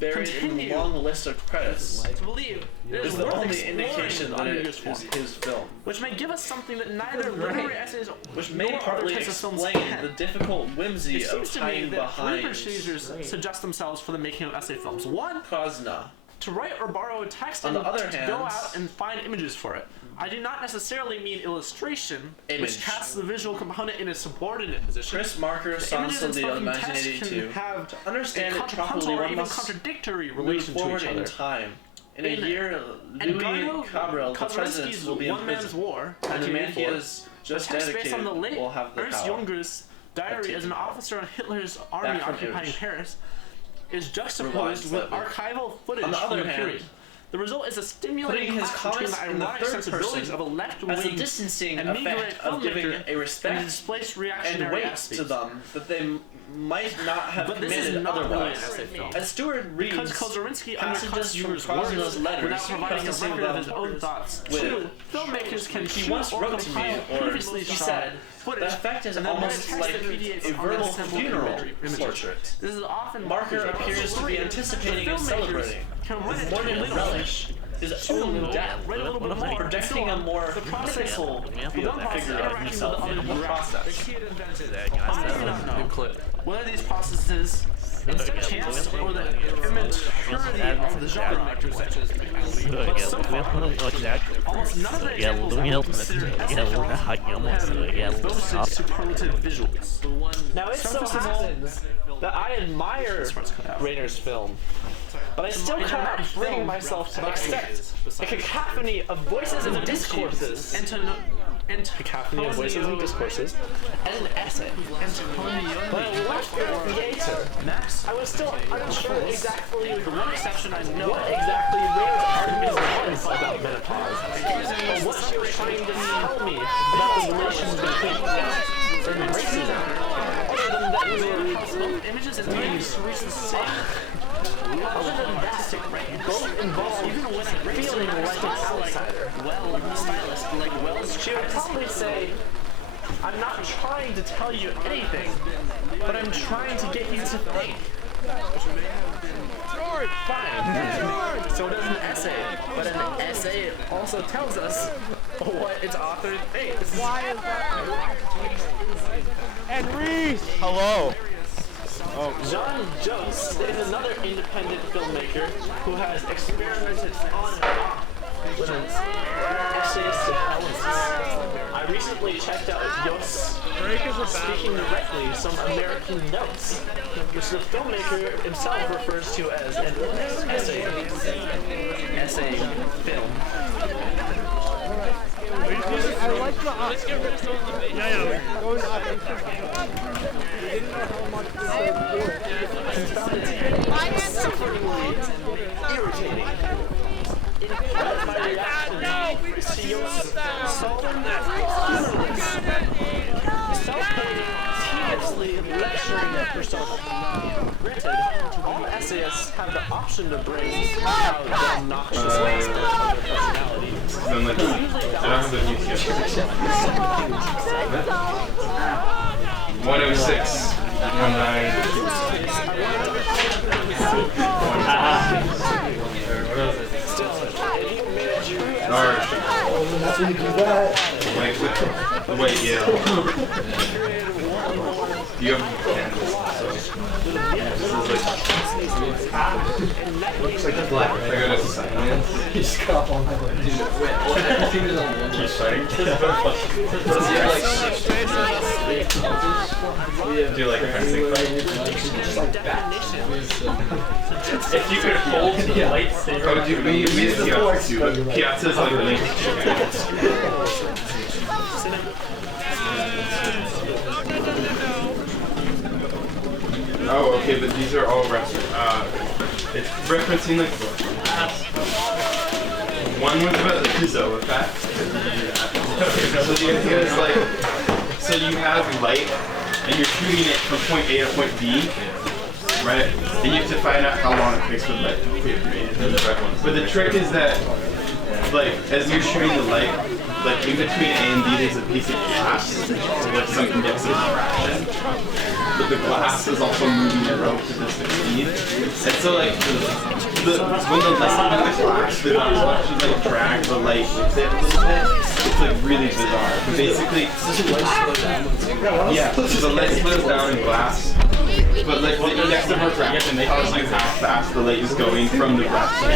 buried in the long list of credits, To believe it is is the worth only exploring indication the that it unused is form, his film. which may give us something that neither literary essays Which nor may other partly types of films explain can. the difficult whimsy It of seems to me hiding that three behind procedures suggest themselves for the making of essay films. One, Cosna. to write or borrow a text On and the other to hand, go out and find images for it. I do not necessarily mean illustration, Image. which casts the visual component in a subordinate position. Chris Marker, The Sans images and Soleil, spoken text 1982. can have To understand a it properly, contrapuntal or one even must contradictory move relation to forward each in other. time. In a In year, Louis Cabrel, the president, will be in One Man's prison, War, and the man he 1984, has just the text based dedicated on the late will have the Ernst power. Junger's diary as an officer on Hitler's army Back from occupying Image. Paris is Rewind juxtaposed with slightly. archival footage On the from other the hand, period. The result is a stimulating putting his clash between comments the in the ironic third sensibilities person of a left-wing has a distancing and meager effect of giving filmmaker a and respect displaced and reactionary weight aspects. to them that they might not have But this is committed not really an otherwise. essay film. As Stewart reads Because Kozorinsky passages undercuts from Junger's Cosmo's words letters, without providing a prefacing record of them his own thoughts. with, Two, filmmakers can he shoot once or wrote to me, compile or previously he shot said, footage, the effect is and then almost text like that mediates a on verbal assembled funeral images. portrait. This is often Marker appears to be anticipating and celebrating, with more than relish, his own death, projecting a more mythical figure of himself in the process. I do not know whether these processes instead chance or the immaturity of the genre actors such as but so far, almost none of the examples I would consider essay films have boasted superlative visuals. Now it so happens that I admire Rayner's film, but I still cannot bring myself to accept a cacophony of voices and discourses. And Cacophony of voices and discourses, and an essay. But I left the theater. I was still unsure exactly what exactly Rayner's argument was about menopause, or what she was trying to tell me about the relations between class and racism. Other than that, we were images and meanings to reach the same. other than that, both involved feeling like an outsider. She would probably say, I'm not trying to tell you anything, but I'm trying to get you to think. Fine. So does an essay, but an essay also tells us what its author thinks. Why is that? And Reese! Hello. Jean Jost is another independent filmmaker who has experimented on and off with essayistic elements. I recently checked out Jost's Speaking Directly, Some American Notes, which the filmmaker himself refers to as an essay film. I like the let's get rid of some of the bait. Yeah. Going up. You didn't know how much irritating. My reaction to your self-tediously lecturing persona. Granted, all essayists have the option to bring out the obnoxious aspect of their personality. Then like, I don't have the UTF. 106. That's when you do that. Wait, yeah. You have candles, so looks like the black. I go to silence. You just cut off all my legs. Keep fighting. Do like a fencing fight? Just like bat. If you could hold the lightsaber. Oh, dude, we use the Piazza, but Piazza's like Link. Oh, okay, but these are all it's referencing like one was about the piezo effect. So the idea is like, so you have light and you're shooting it from point A to point B, right? And you have to find out how long it takes for the light to clear. But the trick is that, like, as you're shooting the light, like in between A and B, there's a piece of glass, like some index of diffraction. But the glass is also moving at relatively speed. And so, like, when the light hits the glass, the glass actually like drag the light with it a little bit. It's like really bizarre. But basically, yeah, so the light slows down in glass. But like the index of refraction tells you how fast the light is going from the glass to the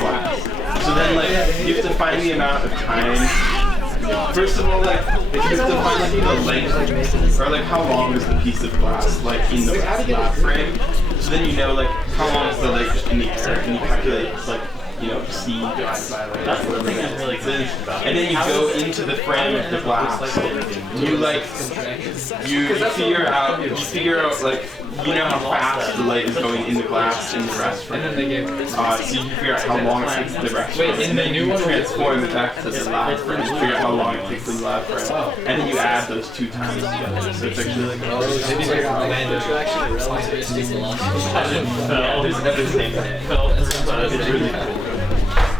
glass. So then, like, you have to find the amount of time. First of all, like, you have to find like the length, or like how long is the piece of glass, like in the lab frame. So then you know like how long is the light just in the air, and you calculate like, you know, C divided by like. That's the thing that's really good. And then you go into the frame of the glass. You like, you figure out like, you know how fast the light is going in the glass in the rest frame. And then they gave so you figure out how long it takes the rest frame. And then you transform it back to the lab frame to figure out how long it takes in the lab frame. And then you add those two times together. So it's actually like, there's everything. It's really cool.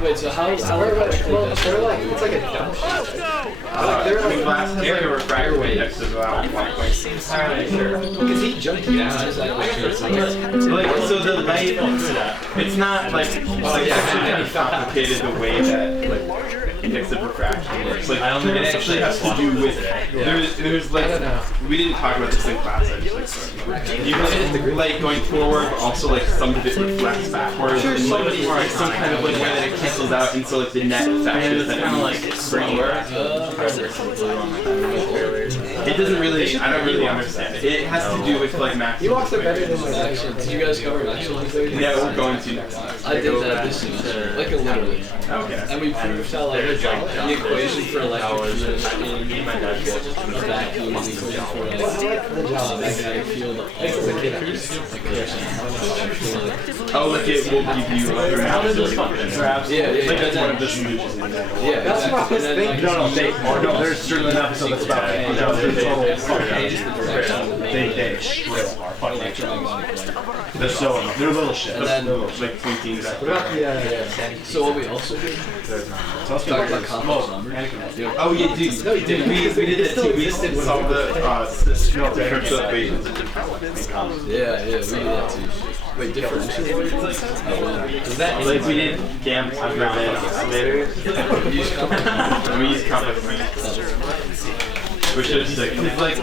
Wait, so how they're like, it's like a dump shot. Glass has like a refractive index of about 1.6. Because he jumped down. Like, so the light, it's not like, it's actually kind of complicated the way that like index of refraction works. Like, it actually has to do with, there's like, we didn't talk about this in class, I just like, you have light going forward, but also like some of it reflects backwards, and like some kind of like way that it cancels out, and so like the net effect is that it's like slower. It doesn't really, I don't really understand it. It has to do with like maximum. You walked up better than my action. Did you guys cover action? Yeah, we're going to next time. I did that this semester, like a literally. Okay. And we proved how like the equation for electric field in a vacuum is the equation for magnetic field. Oh, like it will give you like your maximum function. Yeah, like that's one of the solutions. Yeah, that's what I was thinking. No, there's certainly an episode that's about they they're so they're little shit. And then like pointing back. What about the so what we also did? Talk about complex numbers. Oh yeah, dude. No, we did that too. We did solve the differential equations. Yeah, we did that too. Wait, differential equations? Like we did GAMP estimators. We used complex numbers. Which is sick. It's like,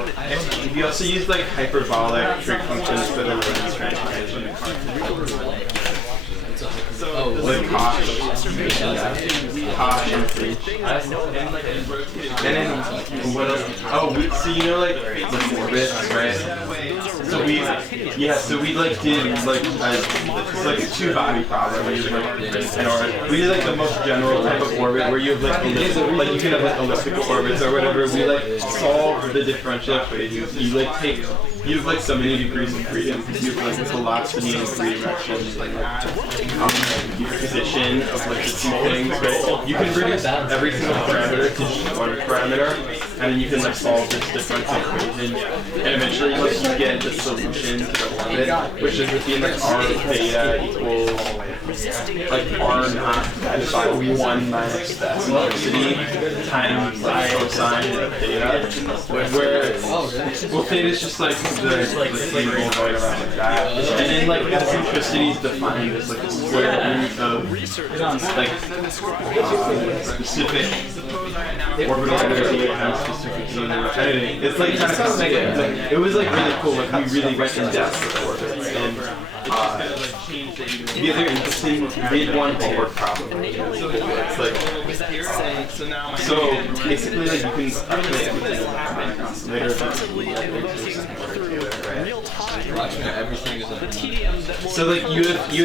we also use like hyperbolic trig functions for the Lorentz transformation. So, like cosh and free. And then, what else? Oh, so you know like orbits, right? So we like did like it's like a two-body problem where you like an orbit. We did like the most general type of orbit where you have like you can have like elliptical orbits or whatever. We like solve the differential equation. You like take you have like so many degrees of freedom because you have like velocity and free direction, your position of like the two things, right? You can reduce every single parameter to just one parameter, and then you can like solve this differential equation, and eventually like you get the solution to the orbit, which is between like r theta equals like r naught divided by 1 minus the eccentricity times like cosine of theta, where well theta is just like the symbol going around like that, and then like eccentricity is defined as like the square root of like specific orbital energy times specific unit. It's like kind of it was like really cool. Like we really went in depth with orbits, and the other interesting read one homework problem. It's like so basically like you can later. So like you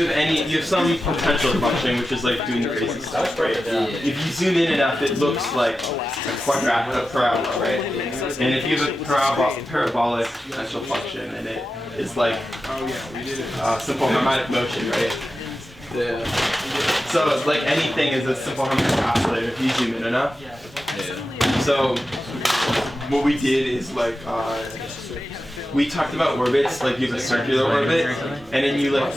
have some potential function which is like doing the crazy stuff, right? If you zoom in enough, it looks like a parabola, right? And if you have a parabolic potential function and it is like simple harmonic motion, right? Yeah. So like anything is a simple harmonic oscillator if you zoom in enough. So what we did is like we talked about orbits, like you have a circular orbit, and then you like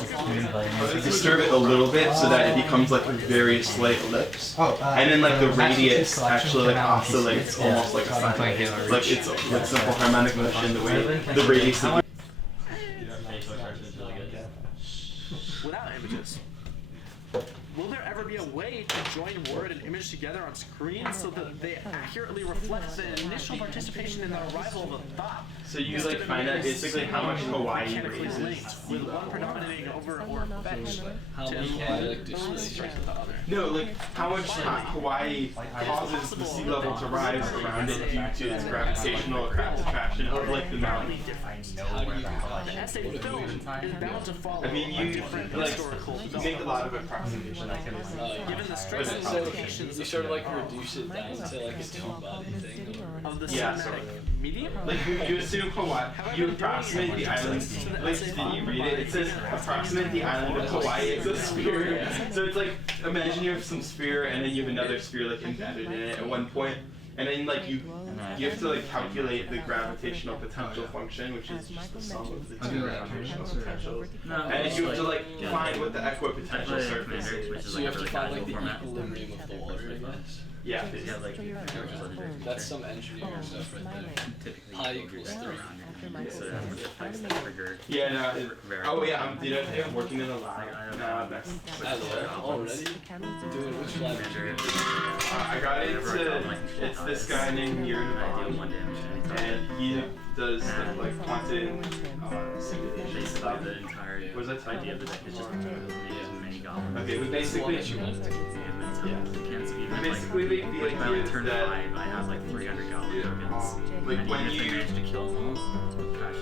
disturb it a little bit so that it becomes like a very slight ellipse, and then like the radius actually like oscillates almost like a sine. Like it's like simple harmonic motion, the way the radius of Without images. Will there ever be a way to join word and image together on screen so that they accurately reflect the initial participation in the arrival of a thought? So you like find out basically how much Hawaii raises. With one predominating over or fetch How much like the other. No, like how much Hawaii causes the sea level to rise around it due to its gravitational attraction of like the mountain. The essay film is bound to follow. I mean, you like make a lot of approximations. Given the strict limitations, you sort of like reduce it down to like a two-body thing. Of the yeah, cinematic medium? Like you assume Hawaii, you approximate the island. Like, did you read it? It says approximate the island of Hawaii as a sphere. So it's like imagine you have some sphere and then you have another sphere like embedded in it at one point. And then like you have to like calculate the gravitational potential function, which is just the sum of the two gravitational potentials. And then you have to like find what the equipotential surface is. So you have to find like the equilibrium of the water, I guess. Yeah. That's some engineering stuff right there. Pi equals 3. Yeah, no. Oh yeah, I'm working in a lab. No, that's already. Doing which lab? I got into it's this guy named Yuri, and he does stuff like quantum simulation stuff. What was that idea of the deck? It's just okay, but basically, basically the idea is that I have like 300 goblin tokens. like when you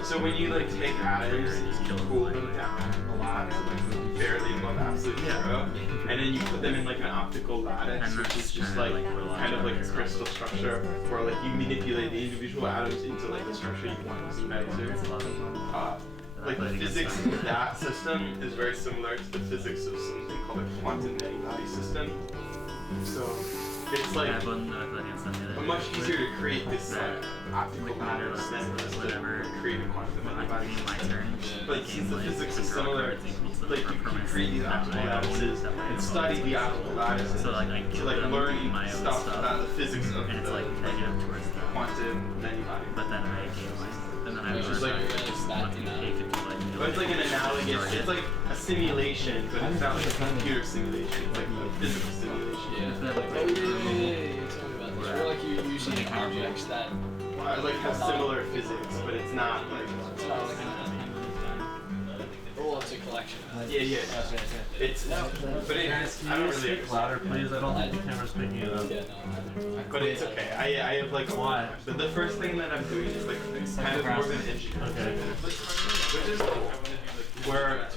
so when you like take atoms and you cool them down a lot, so like barely above absolute zero, and then you put them in like an optical lattice, which is just like kind of like a crystal structure where like you manipulate the individual atoms into like the structure you want to measure. Like the physics of that system is very similar to the physics of something called a quantum many-body system. So it's like much easier to create this like optical lattice than it is to create a quantum many-body system. But since the physics is similar, like you can create these optical lattices and study the optical lattices to like learn stuff about the physics of the quantum many-body. But then I and then I was just like but it's like an analogous, it's like a simulation, but it's not like a computer simulation, it's like a physical simulation. Yeah. Tell me about this. Or like you're using objects that like have similar physics, but it's not like well, it's a collection. Yeah. It's but it has. I don't really louder, please. I don't think the camera's picking it up. Yeah, no. But it's okay. I have like why. But the first thing that I'm doing is like kind of more of an engineering. Okay. Which is where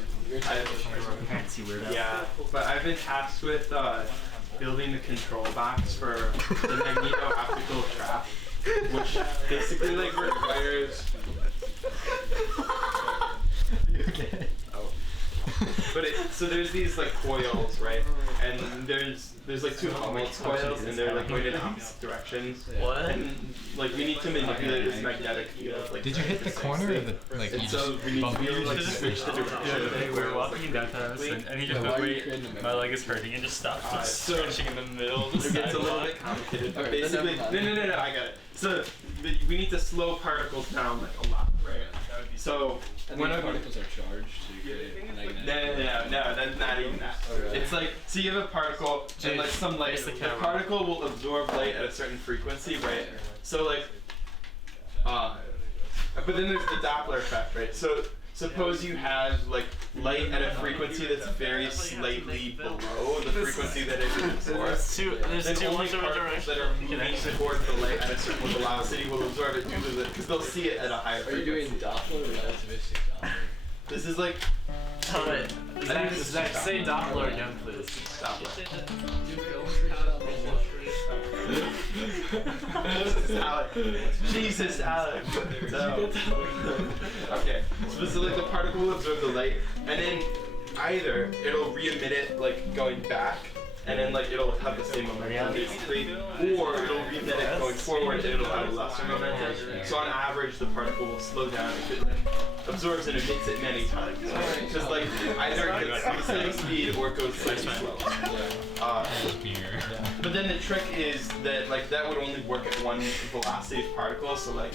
can't see where that. Yeah, but I've been tasked with building the control box for the magneto-optical trap, which basically like requires. Okay. But so there's these like coils, right? And there's like two Helmholtz coils, and they're like going in opposite directions. What? And like we need to manipulate this magnetic field. Like, did you hit the corner or the like? And so we need to be able to like switch the direction. We were walking down to us, and he just went, wait, my leg is hurting, and just stopped stretching in the middle of the It gets a little bit complicated, but basically, no, I got it. So we need to slow particles down like a lot, right? So when particles are charged, so you create a magnetic. No, that's not even that. Okay. It's like, so you have a particle, and like some light, the particle will absorb light at a certain frequency, right? So like, but then there's the Doppler effect, right? So suppose you have like light at a frequency that's very slightly below the frequency that it would absorb. There's two only ones particles that are moving towards the light at a certain velocity will absorb it due to the, because they'll see it at a higher frequency. Are you doing Doppler or relativistic Doppler? This is like. Zach, say Doppler again, please. Doppler. Jesus, Alex. So, okay. So like the particle will absorb the light, and then either it'll re-emit it like going back, and then like it'll have the same momentum basically, or it'll re-emit it going forward and it'll have a lesser momentum. So on average, the particle will slow down if it absorbs and emits it many times. Because like either it gets the same speed or it goes slightly slower. But then the trick is that like that would only work at one velocity of particle, so like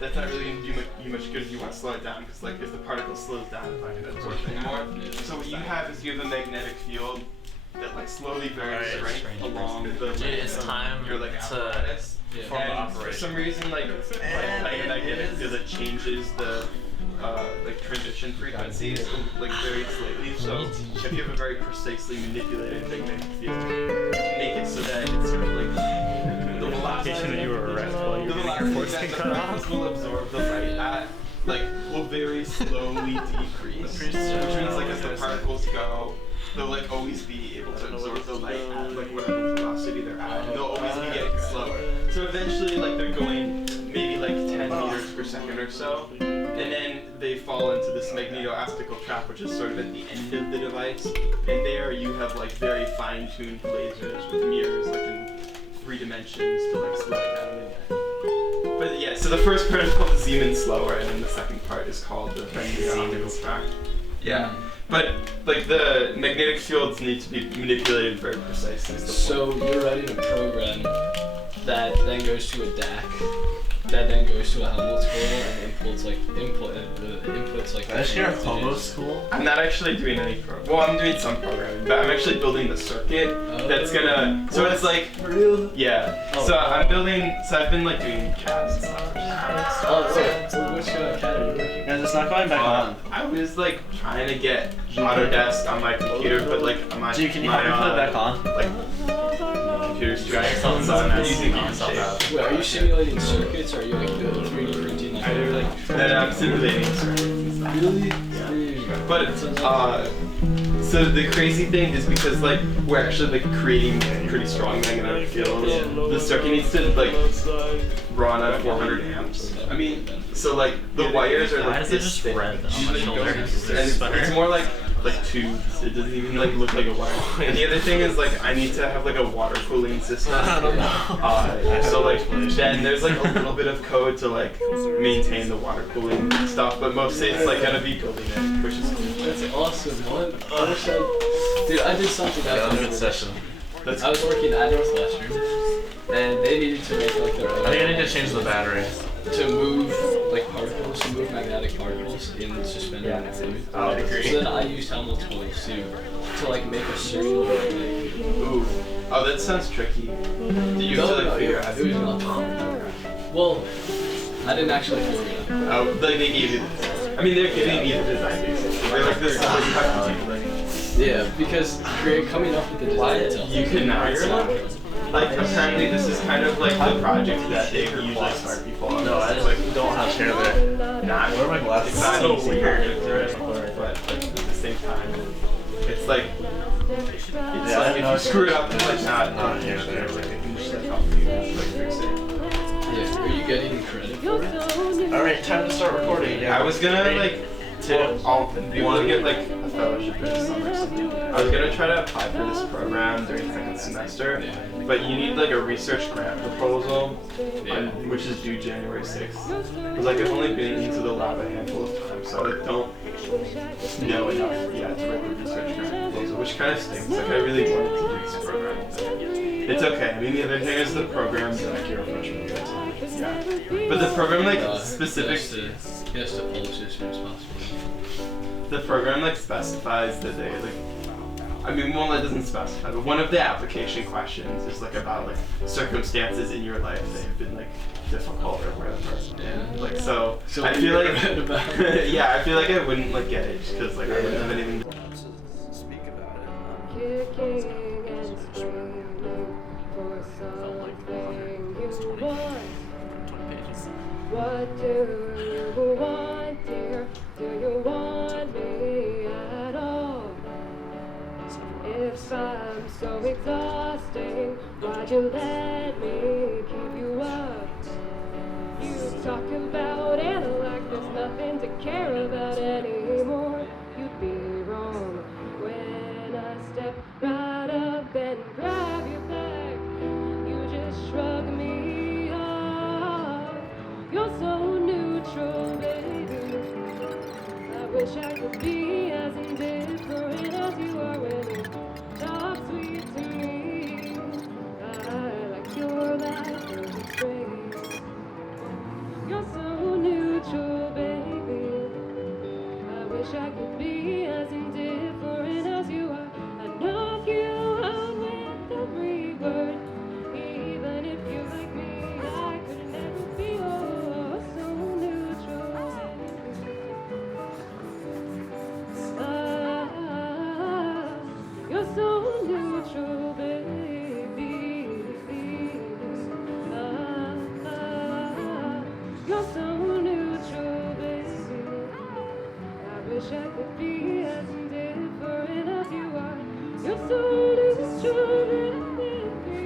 that's not really going to do you much good if you want to slow it down, because like if the particle slows down, it's not going to absorb it anymore. So what you have is you have a magnetic field that like slowly varies strength along the it's time your like apparatus. And for some reason like a magnetic field that changes the like transition frequencies like very slightly. So if you have a very precisely manipulated magnetic field, you can make it so that it's sort of like the velocity that you were erect while you were getting your force cut off will absorb the light at like will very slowly decrease, which means like as the particles go, they'll like always be able to absorb the light at like whatever velocity they're at, and they'll always be getting slower. So eventually like they're going maybe like 10 meters per second or so, and then they fall into this magneto-optical trap, which is sort of at the end of the device, and there you have like very fine-tuned lasers with mirrors like in 3 dimensions to like slow it down again. But yeah, so the first part is called the Zeeman slower, and then the second part is called the magneto-optical trap. Yeah. But like the magnetic fields need to be manipulated very precisely. So you're writing a program that then goes to a DAC, that then goes to a Helmholtz coil and inputs like. Is your Helmholtz school? I'm not actually doing any well, I'm doing some programming, but I'm actually building the circuit that's gonna. So it's like. For real? Yeah. So I'm building. So I've been like doing CAD and stuff. So which CAD are you working? Guys, it's not going back on. I was like trying to get Autodesk on my computer, but like on my. Dude, can you help me put it back on? Like. Computer's trying using Onshape. Wait, are you simulating circuits, or are you like 3D printing? Like, I'm simulating circuits and stuff. Really? Yeah. But so the crazy thing is because like we're actually like creating pretty strong magnetic fields. The circuit needs to like run at 400 amps. I mean, so like the wires are like why is it just red on my shoulder? And it's more like tubes. It doesn't even like look like a wire. And the other thing is like I need to have like a water cooling system. I don't know. So like then there's like a little bit of code to like maintain the water cooling stuff, but mostly it's like gonna be building it, which is cool. That's awesome. What? Dude, I did something that was a good session. I was working at Northwestern, and they needed to make like their own. I think I need to change the battery. To move like particles, to move magnetic particles in suspended fluid. Oh, I agree. So then I used Helmholtz coils too, to like make a circular magnetic field. Ooh. Oh, that sounds tricky. Did you have to like figure out how to do it? Well, I didn't actually figure it out. Oh, like they gave you the design. I mean, they're giving me the design basically. They're like, this is what you have to do. Like, yeah, because coming up with the design itself. You cannot stop. Like, apparently this is kind of like the project that they usually start people on. No, I just like, don't have chair there. Nah, where are my glasses? It's not so weird, but like, at the same time, it's like, it's like if you screw it up, it's like not here, there, like, you can just like help you, like, fix it. Yeah, are you getting credit for it? Alright, time to start recording. Yeah, I was gonna like, I'll want to get like a fellowship this summer or something. I was gonna try to apply for this program during second semester, but you need like a research grant proposal, which is due January 6th. Because like I've only been into the lab a handful of times, so I don't know enough yet to write the research grant proposal, which kind of stinks. Like I really wanted to do this program. It's okay. I mean, the other thing is the program. Like you're a freshman. Yeah. But the program like specific. He has to publish as soon as possible. The program like specifies that they like. I mean, one that doesn't specify, but one of the application questions is like about like circumstances in your life that have been like difficult or whatever. And like so I feel like yeah, I feel like I wouldn't like get it because like I wouldn't have anything to speak about it. Kicking and screaming for something you want. What do you want, dear? Do you want me at all? If if I'm so exhausting? Why'd you let me keep you up? You talk about it like there's nothing to care about anymore. You'd be wrong when I step right up and grab your back. You just shrug me off. You're so neutral, baby. I wish I could be as indifferent as you are when you talk sweet to me. I like your laugh and its grace. You're so neutral, baby. I wish I could be as indifferent as you are. I knock you out with every word. Even if you like me, I could never be so neutral. You're so neutral, baby. You're so neutral, baby. I wish I could be as indifferent as you are. You're so neutral, baby.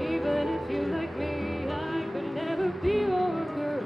Even if you like me, I could never be your girl.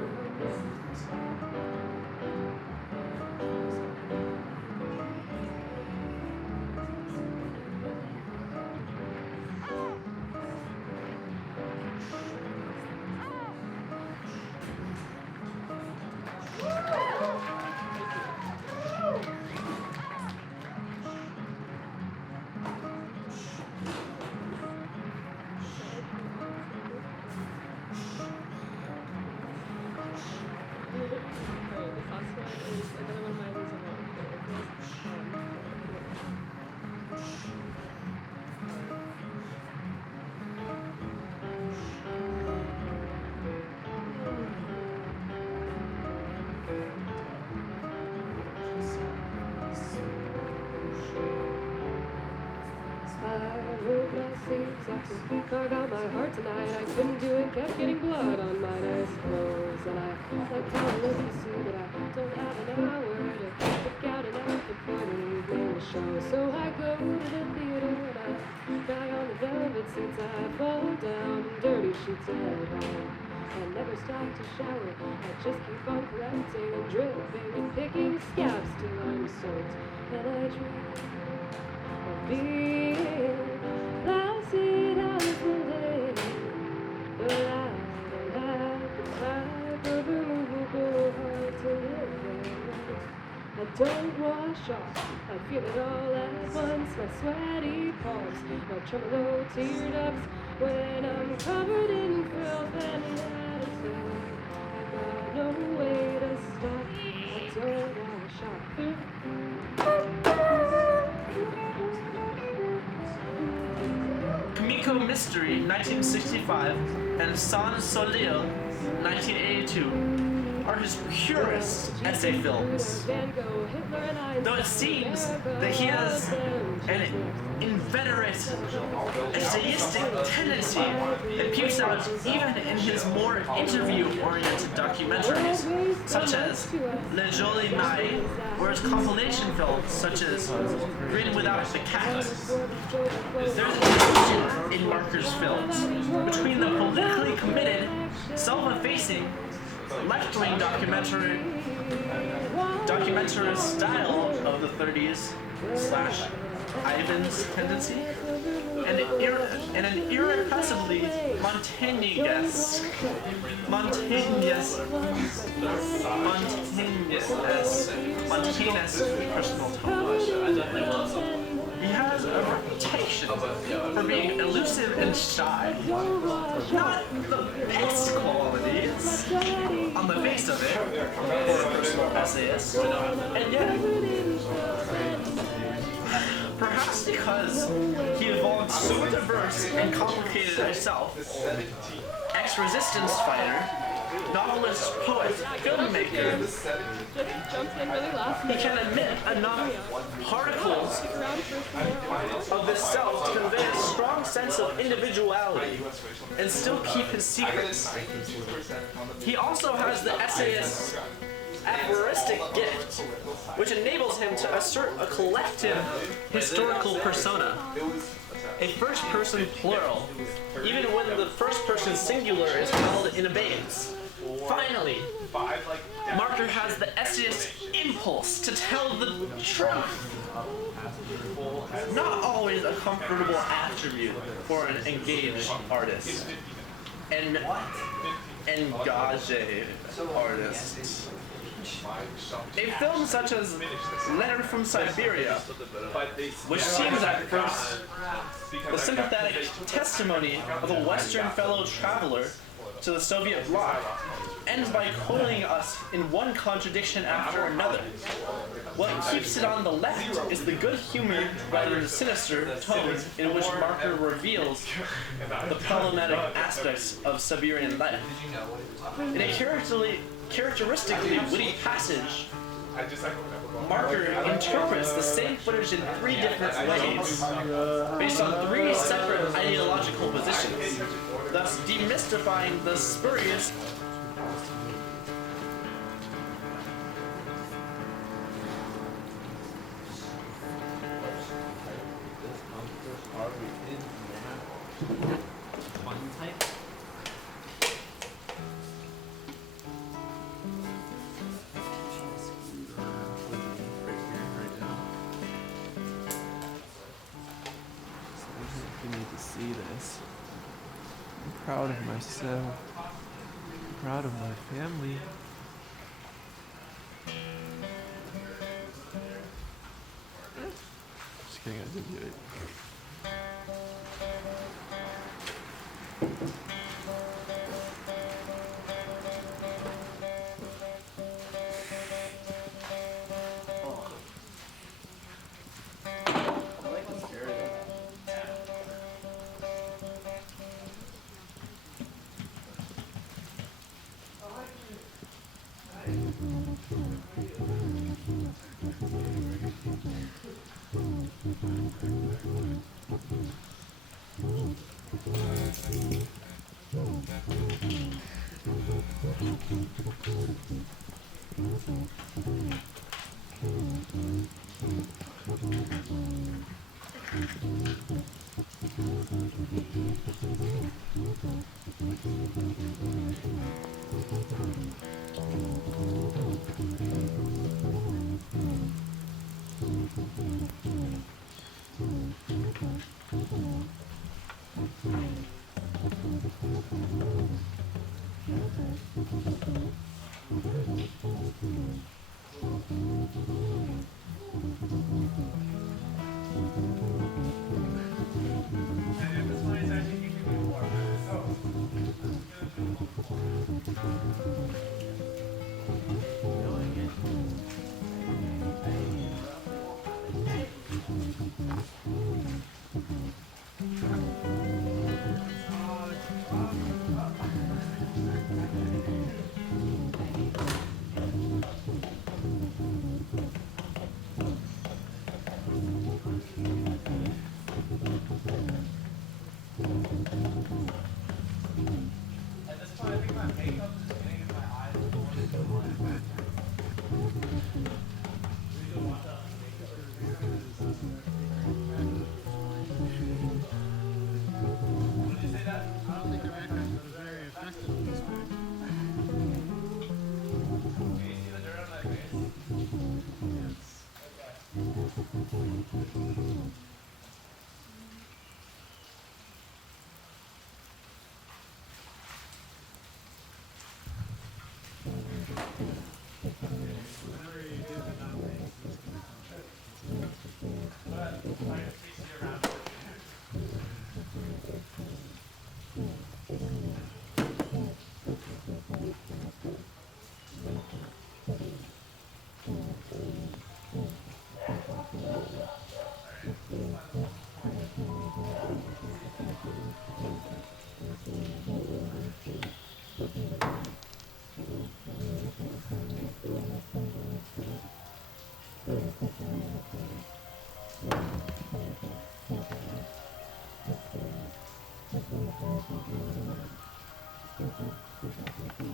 Carved out my heart tonight. I couldn't do it, kept getting blood on my nice clothes. And I like how I look, you see, but I don't have an hour to pick out an outfit for the evening show. So I go to the theater and I cry on the velvet seats. I fall down in dirty sheets at home. I never stop to shower. I just keep on collecting and dripping and picking scabs till I'm soaked. And I dream of being lasted out the day, but I don't have the type of removable heart to live there. I don't wash off, I feel it all at once. My sweaty palms, my tremolo tear ducts when I'm covered in filth and attitude. I got no way to stop, I don't wash off. Kimiko Mystery, 1965, and Sans Soleil, 1982, are his purest essay films. Though it seems that he has an inveterate essayistic tendency that pews out even in his more interview-oriented documentaries, such as Le Joli Mai, or his compilation films, such as Grin Without the Cat. There's a tension in Marker's films between the politically committed, self-effacing, left-wing documentarist style of the 30s / Ivan's tendency, and an irrepressibly Montaignesque personal tone. He has a reputation for being elusive and shy. Not the best qualities on the face of it for a personal essayist, and yet, perhaps because he evolved so diverse and complicated himself, ex-resistance fighter, novelist, poet, filmmaker, he can emit enough particles of his self to convey a strong sense of individuality and still keep his secrets. He also has the essayist's aphoristic gift, which enables him to assert a collective historical persona. A first-person plural, even when the first-person singular is held in abeyance. Finally, Marker has the essayist impulse to tell the truth. Not always a comfortable attribute for an engaged artist. An engaged artist. A film such as Letter from Siberia, which seems at first the sympathetic testimony of a Western fellow traveler to the Soviet bloc, ends by coiling us in one contradiction after another. What keeps it on the left is the good humor rather than the sinister tone in which Marker reveals the problematic aspects of Siberian life. In a characteristically witty passage, Marker interprets the same footage in 3 different ways, based on 3 separate ideological positions, thus demystifying the spurious. Proud of myself, proud of my family. Just kidding, I didn't do it.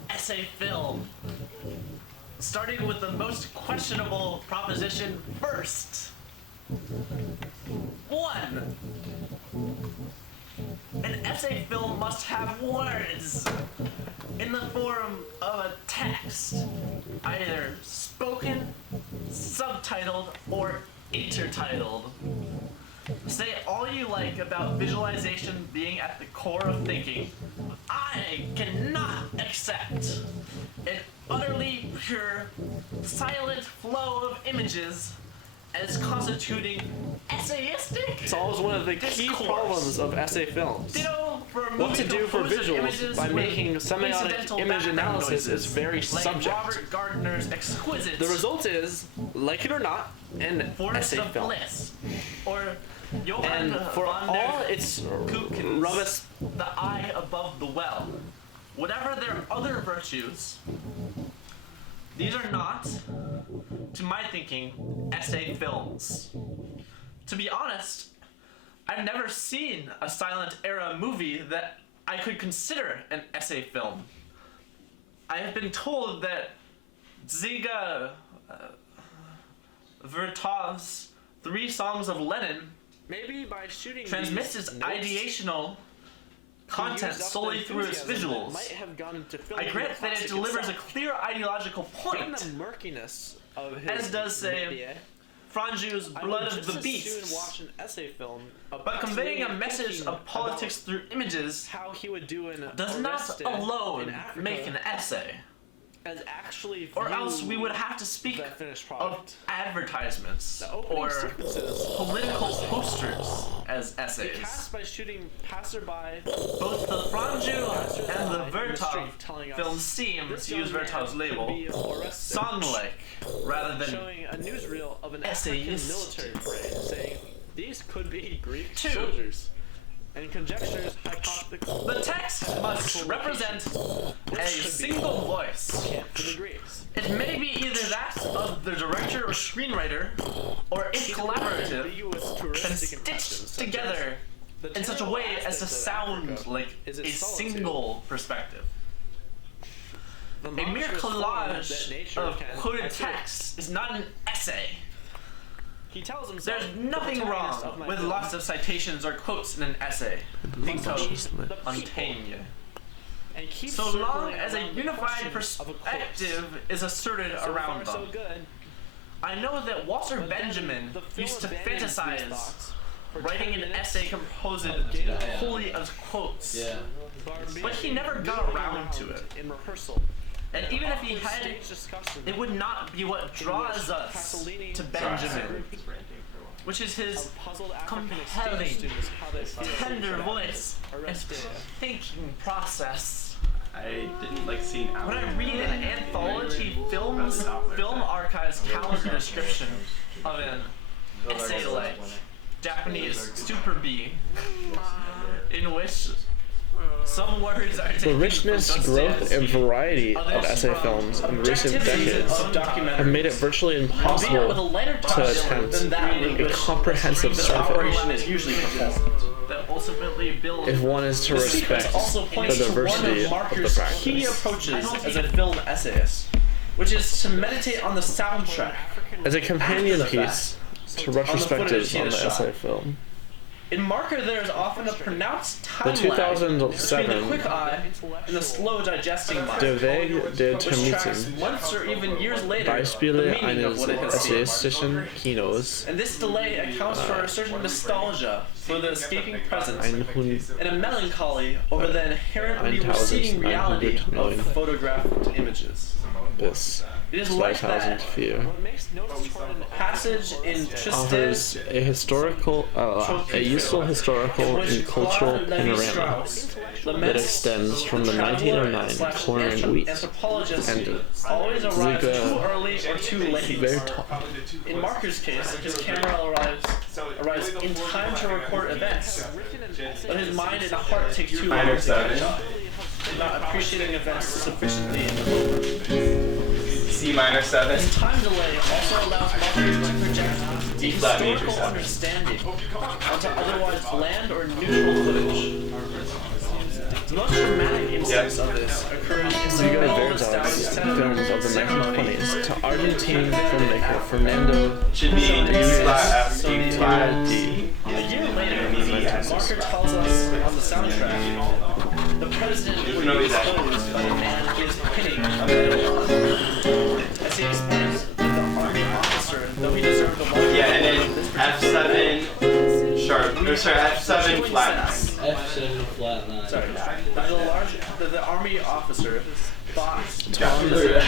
Essay film. starting with the most questionable proposition first. 1. An essay film must have words in the form of a text, either spoken, subtitled, or intertitled. Say all you like about visualization being at the core of thinking. I cannot accept an utterly pure, silent flow of images as constituting essayistic. It's always one of the key problems of essay films. What to do for visuals by making semiotic image analysis is very subject. Robert Gardner's exquisite The result is, like it or not, an essay film. Bliss, or And for all its rubbish, the eye above the well. Whatever their other virtues, these are not, to my thinking, essay films. To be honest, I've never seen a silent era movie that I could consider an essay film. I have been told that Dziga Vertov's 3 Songs of Lenin maybe by shooting transmits its ideational content solely through its visuals. I grant that it delivers a clear ideological point, the murkiness of his as does, say, Franju's Blood of the Beast. Watch an essay film but conveying a message of politics through images how he would do does not alone make an essay. As actually or else we would have to speak of advertisements or political posters as essays. Cast by shooting passerby. Both the Franju and the Vertov films seem, to use Vertov's label, song-like rather than showing a newsreel of an essayist. military parade, saying these could be Greek soldiers. And conjectures hypothetical. The text must represent a single voice. It may be either that of the director or screenwriter, or if collaborative, and stitched together in such a way as to sound like a single perspective. A mere collage of quoted text is not an essay. He tells himself there's nothing wrong with lots of citations or quotes in an essay. Think of Montaigne. So long as a unified perspective is asserted around them. I know that Walter Benjamin used to fantasize writing an essay composed wholly of quotes, but he never got around to it. In rehearsal. And even if he had, it would not be what draws us to Benjamin, which is his compelling, tender voice and thinking process. I didn't like seeing Alan. When I read an anthology film archive's calendar description of an essay like Japanese Super B, in which some words are the richness, growth, and variety of essay films in recent decades have made it virtually impossible to attempt a comprehensive survey if one is to respect the diversity of the practice. Key approaches as a film essayist, which is to meditate on the soundtrack as a companion piece to retrospectives on the essay film. In Marker, there is often a pronounced time The lag 2007 between the quick eye and the slow digesting mind, Der Weg der which tracks Termiten, months or even years later the Beispiele meaning of eines what it has seen. essayistischen Kinos, And this delay accounts for a certain nostalgia for the escaping present and a melancholy over the inherently receding reality of photographed images. bis It is like that 2004. passage in Offers a historical, a useful historical and cultural panorama that extends from the 1909 corn and wheat and always arrives too Ziga early or too late. In Marker's case, his camera arrives in time to record events, but his mind and heart take too long to catch up, not appreciating events sufficiently in the moment. C minor 7. This time delay also allows Marker to project D flat major historical 7. understanding onto otherwise bland or neutral footage. The most dramatic instance of this occurred in the well-established films of the ceremony 1920s to Argentine filmmaker Fernando Should be A year later, Marker tells us on the soundtrack, the president would be exposed by the man he is pinning a medal on. As he explains that the army officer, though he deserved the one. Yeah, and then F7 sharp, or sorry, F7 flat 9. F7 flat 9. Sorry, the army officer thought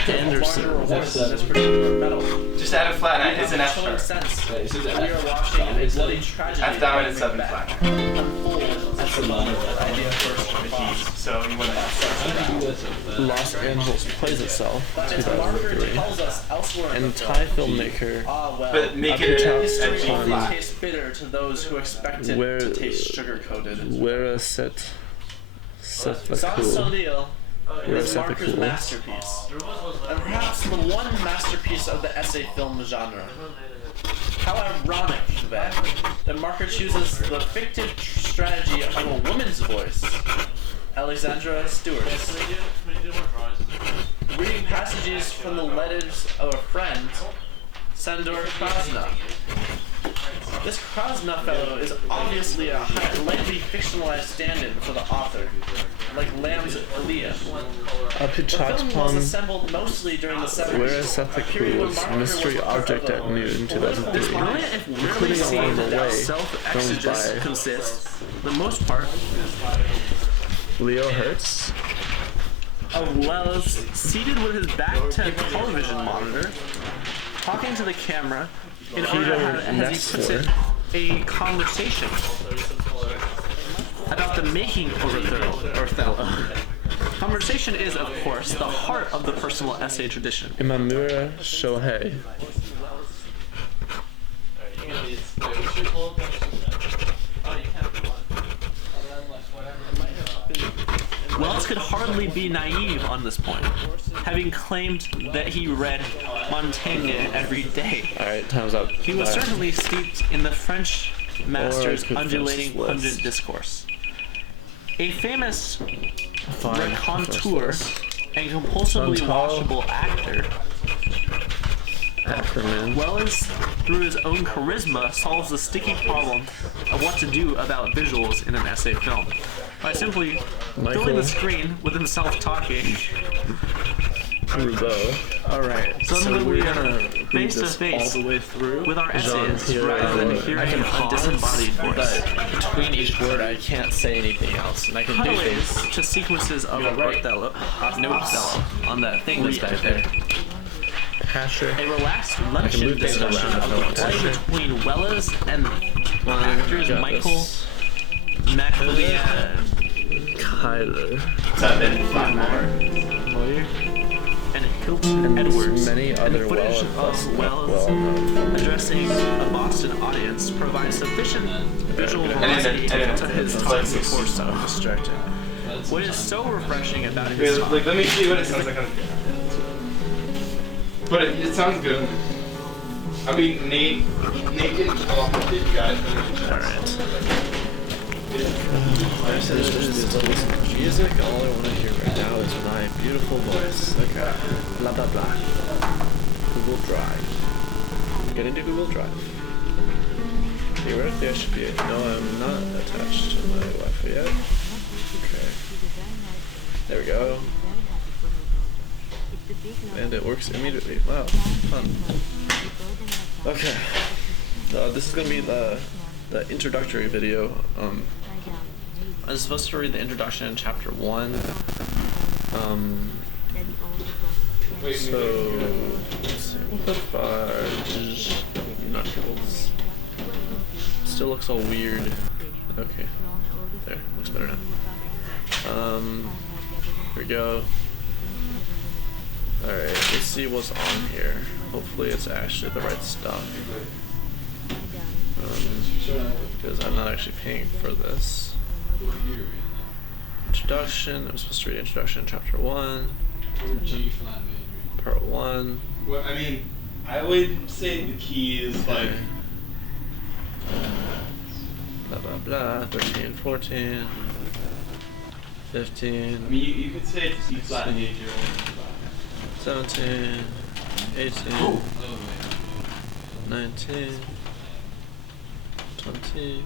Anderson. this particular medal. Just add a flat 9, it's an F sharp. Sense. Wait, is it We are F? watching a bloody tragedy. F down and 7 flat 9. That's a minor. Idea first. So you want to Los Angeles plays itself, But as Marker 2003, tells us elsewhere in and the Thai film, filmmaker But make it history a only flat. tastes bitter to those who expect it Where- to taste sugar-coated. Where set Sans Sepulcra. Soleil Where is Marker's Sepulchra. masterpiece, and perhaps the one masterpiece of the essay film genre. How ironic, then, that Marker chooses the fictive strategy of a woman's voice, Alexandra Stewart. Reading passages from the letters of a friend, Sandor Krasna. This Krasna fellow is obviously a lightly fictionalized stand-in for the author, like Lamb's Aaliyah. The film was assembled mostly during the 70s. Where is Sepulchra's mystery object at noon 2003, including along the way, filmed by consists, for the most part, Leo Hertz, of Wells seated with his back to a television monitor, talking to the camera in order to have, as he puts it, a conversation about the making of Othello. Conversation is, of course, the heart of the personal essay tradition. Imamura Shohei. Wells could hardly be naive on this point, having claimed that he read Montaigne every day. Alright, time's up. He was Bye. certainly steeped in the French master's Or I could undulating finish this pungent list. discourse. A famous Fine, raconteur finish this. and compulsively Chantal watchable actor, Ackerman. Wells, through his own charisma, solves the sticky problem of what to do about visuals in an essay film by simply filling the screen with himself talking. Roubaud. Alright, Suddenly so we we're are gonna read face to this face all the way through with our essays Jean-Pierre rather than Roubaud. hearing I can a disembodied voice. but between each word I can't say anything else, and I can do Cutaways things. to sequences of Othello, on that thing that's back there. Pasher. A relaxed I can luncheon move things discussion around of if I the want to. play between Wells and actors got Michael this. McLeod Kyler. and Hilton And Edwards, many and other footage of Wells addressing a Boston audience provides sufficient visual variety to his torso. Distracting. What is so refreshing about his talk? Like, let me see what it sounds like on. But it sounds good. I mean, Nate didn't come up with it, you guys. Alright. Music, all I want to hear right now is my beautiful voice. Okay. Blah blah blah. Google Drive. Get into Google Drive. Theoretically I should be. No, I'm not attached to my Wi-Fi yet. Okay. There we go. And it works immediately. Wow. Fun. Okay. This is gonna be the introductory video. I was supposed to read the introduction in chapter 1. So let's see. Fudge knuckles. Still looks all weird. Okay. There, looks better now. Here we go. Alright, let's see what's on here. Hopefully it's actually the right stuff. Because I'm not actually paying for this. Introduction. I'm supposed to read introduction in chapter 1. Part 1. Well, I mean, I would say the key is like. Blah blah blah. 13, 14. 15. I mean, you could say it's E flat major. 17, 18, 19, 20,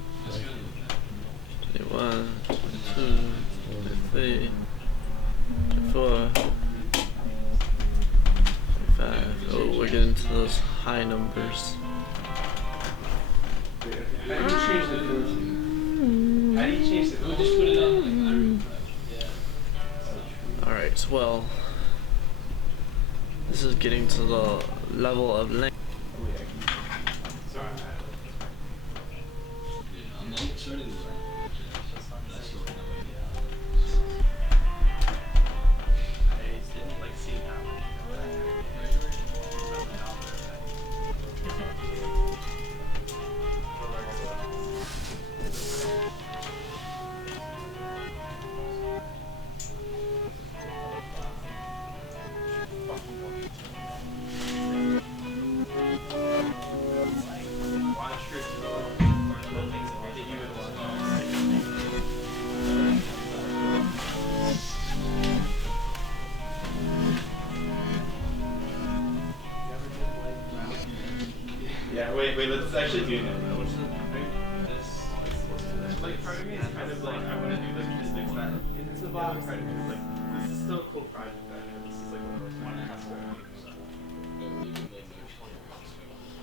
21, 22, 23, 24, 25. Oh, we're getting to those high numbers. How do you change the filter? How do you change the filter? We'll just put it on Alright, well, this is getting to the level of length. Yeah, wait, let's actually do that. Like, part of me is kind of like, I want to do like physics that. It's about part of me is like, this is still a cool project that this is like one of those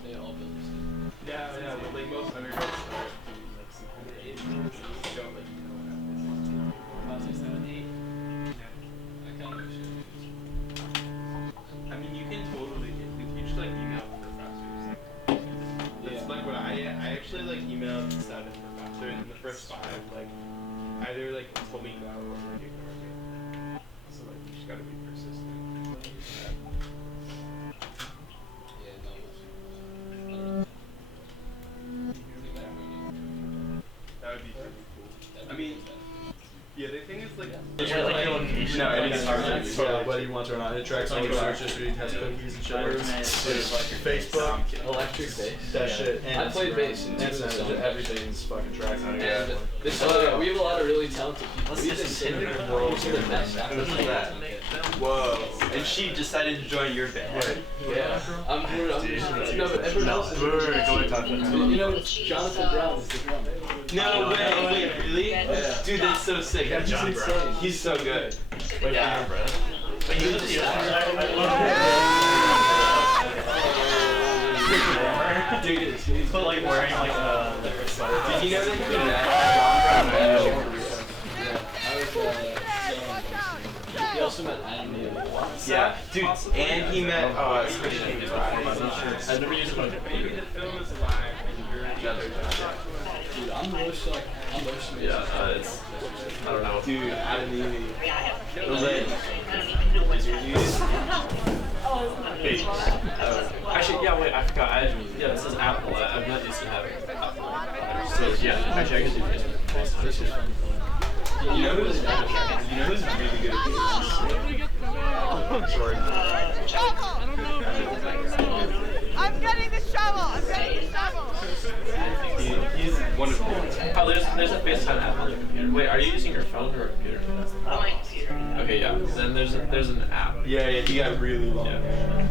They all build the same. Yeah, but like most undergrads start doing like some kind of don't like, you know what happens. 5, 6, 7, 8. I kind of wish I mean, you can totally, you should like email professors. That's like what I actually like emailed and said to professor in the first 5, like, either like told me no or like ignored me. So like, you just gotta be persistent. That would be pretty cool. I mean, yeah, the thing is like, no, it is hard to do. Yeah, whether you want to or not, it tracks all your search history, has cookies and shit. Facebook, electric bass. that shit. And I played bass in everything's fucking tracked on And here. this we have a lot of really talented people. We have the world's the best. Who's that? Whoa. And she decided to join your band. Yeah. No, but everyone else is. You know, Jonathan Brown is the drummer. No way, wait, really? Yeah. Dude, that's so sick. Yeah, He's John insane. Brown. He's so good. Yeah, bro. But you just Dude, he's put like wearing like a did you know that he met John Brown? He also met Adam. Yeah, dude, and he met Christian. I've never used it. Maybe the film is live and you're the other guy. Dude, I'm most like, yeah, it's I don't know. Dude, Adam Levy. Was it? Hey, actually, yeah. Wait, I forgot. Yeah, this is Apple. I'm not used to having Apple. So yeah, actually, I can do Facebook. This is fun. You know who's really good at this? Sorry. I'm getting the shovel! I'm getting the shovel! He's wonderful. Oh, there's a FaceTime app on your computer. Wait, are you using your phone or a computer? My computer. Okay, yeah. Then there's an app. Yeah, he got really long. Yeah.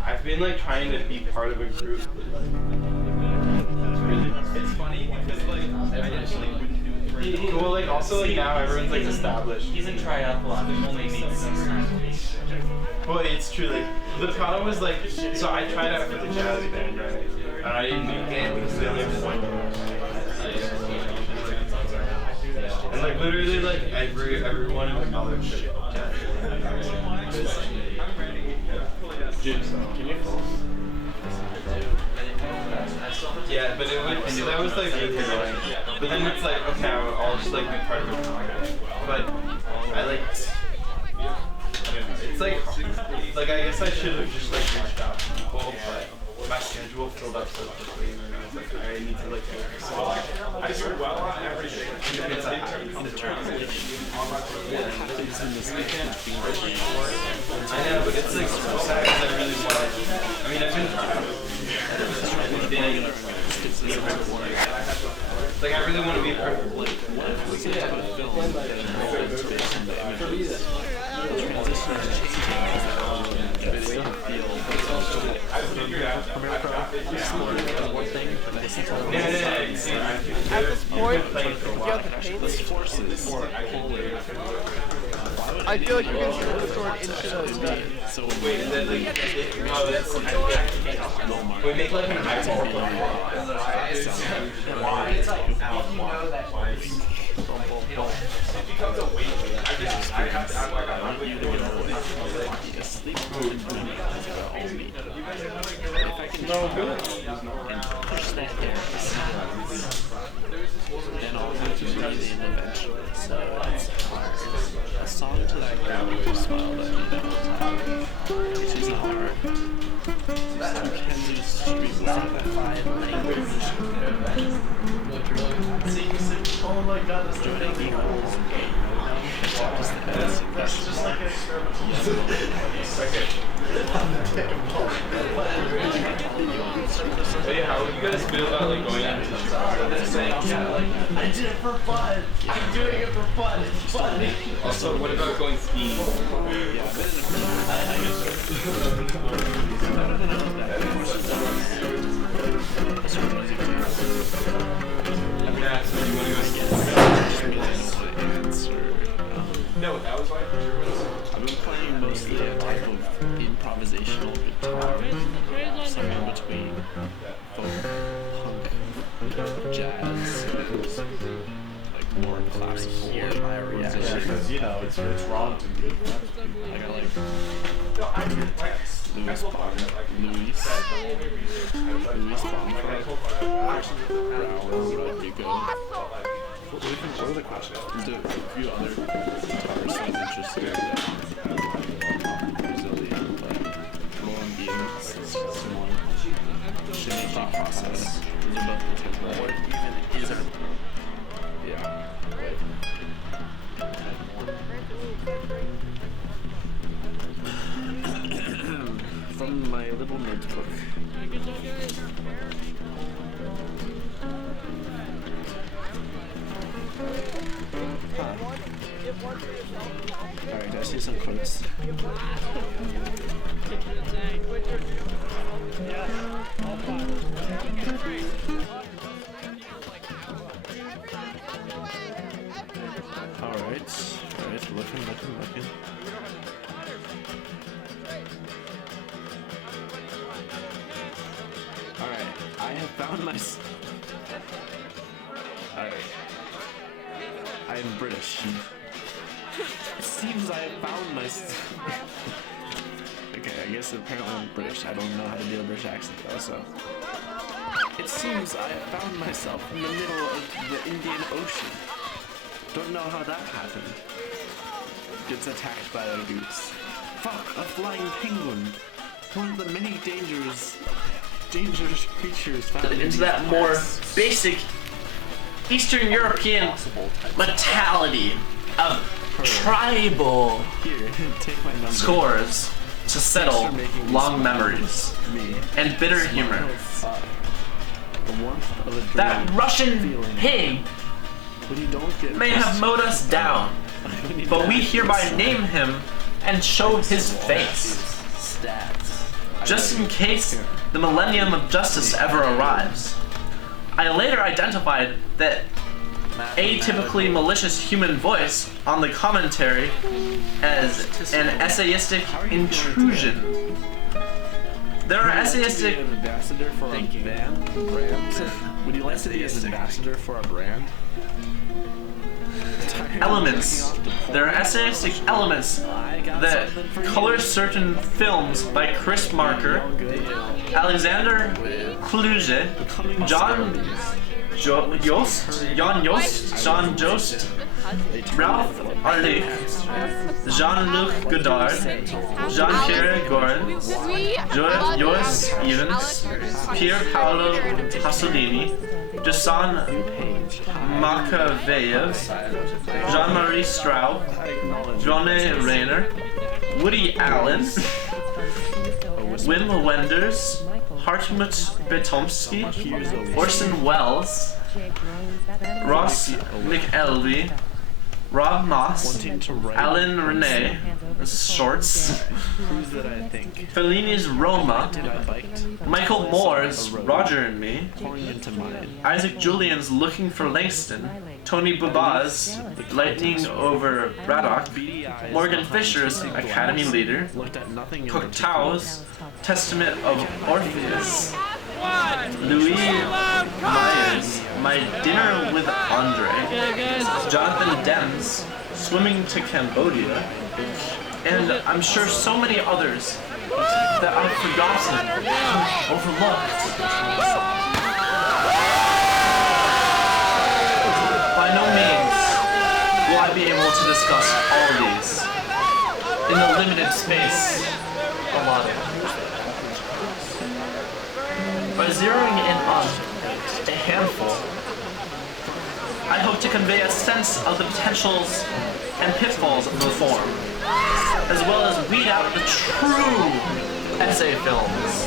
I've been like trying to be part of a group. It's funny because like I actually wouldn't do it. Well, like also like now everyone's like established. He's in triathlon. He only needs 6 times. Well, it's true. Like the problem was like, so I tried out for the jazz band, right? And I didn't make it because they only have 1 And like literally like everyone in my college shit jazz band. Dude, can you call? Yeah, but it was, so that was like really annoying. But then it's like, okay, I'll just like be part of it. But I like, it's like I guess I should have just like reached out to people, but my schedule filled up so quickly, and I was like, I need to like focus. So I do well on everything. I know, but it's like so sad because I really want it. I mean, I've been like, I really want to be perfect. What if we could have a film that involves based on the images? The transition is changing that video feel, but it's also Premiere Pro exploring one thing and listen to all At this point, you have the paint. This forces polar. I feel like you can throw the sword into those guns. So Wait, is that like, we make like an eyeball from why? It's like, you know that it becomes a weight. I have to act like I'm with you. If I can and push that there, then I'll have to breathe in eventually. So it's hard. A song to that girl who smiled at me the whole time, which is not hard. You can do street-simplified language. Oh my god, that's Joining equals that's just like an experiment. Hey, how would you guys feel about like going into I did it for fun. I'm doing it for fun. It's funny. Also, what about going skiing? That's when you want to go skiing. No, that was why. I've been playing mostly a type of improvisational guitar, somewhere between folk, punk, jazz, like more classical. Here's my reaction. Because, you know, it's wrong to me. I got like Louis Bonner, Brower, Rodrigo. What are the questions? There's a few other guitarists I'm interested in. Brazilian, but Colombian, someone. Shinichi Process. Those are both the type of what even is our. Yeah. From my little notebook. Alright, I see some quotes. Alright, looking. Alright, I have found my... Alright. I am British. It seems I have found my... Okay, I guess apparently I'm British. I don't know how to do a British accent though, so... It seems I have found myself in the middle of the Indian Ocean. Don't know how that happened. Gets attacked by a goose. Fuck, a flying penguin. One of the many dangerous creatures found into that more basic Eastern European mentality of tribal scores to settle long memories and bitter humor. That Russian pig may have mowed us down, but we hereby name him and show his face. Just in case the millennium of justice ever arrives. I later identified that atypically malicious human voice on the commentary as an essayistic intrusion. There are essayistic ambassador for a brand? Would you like to be an ambassador for a brand? Elements. There are essayistic elements that color certain films by Chris Marker, Alexander Kluge, John Jost, Ralph Arlick, Jean-Luc Godard, Jean-Pierre Gorin, Joris Evans, Pier Paolo Pasolini, Jason Makeyev, Jean-Marie Strauss, Johnny Rayner, Woody Allen, Wim Wenders, Hartmut Betomsky, Orson Welles, Ross McElvey, Rob Moss, Alan Renee, Shorts, Fellini's Roma, Michael Moore's Roger and Me, Isaac Julian's Looking for Langston, Tony Buba's Lightning Over Braddock, Morgan Fisher's Academy Leader, Cocteau's Testament of Orpheus, Louis Myers, My Dinner with Andre, Jonathan Dem's Swimming to Cambodia, and I'm sure so many others that I've forgotten, overlooked. By no means will I be able to discuss all these in the limited space allotted. By zeroing in on a handful, I hope to convey a sense of the potentials and pitfalls of the form, as well as weed out the true essay films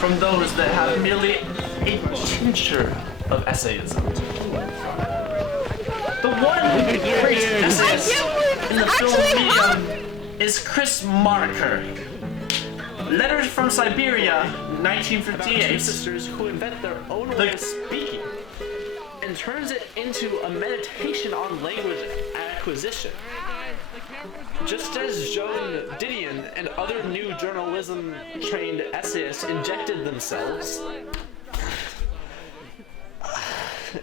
from those that have merely a tincture of essayism. The one great essayist in the film medium is Chris Marker. Letters from Siberia, 1958. Sisters who invent their own way of speaking and turns it into a meditation on language acquisition. Just as Joan Didion and other new journalism-trained essayists injected themselves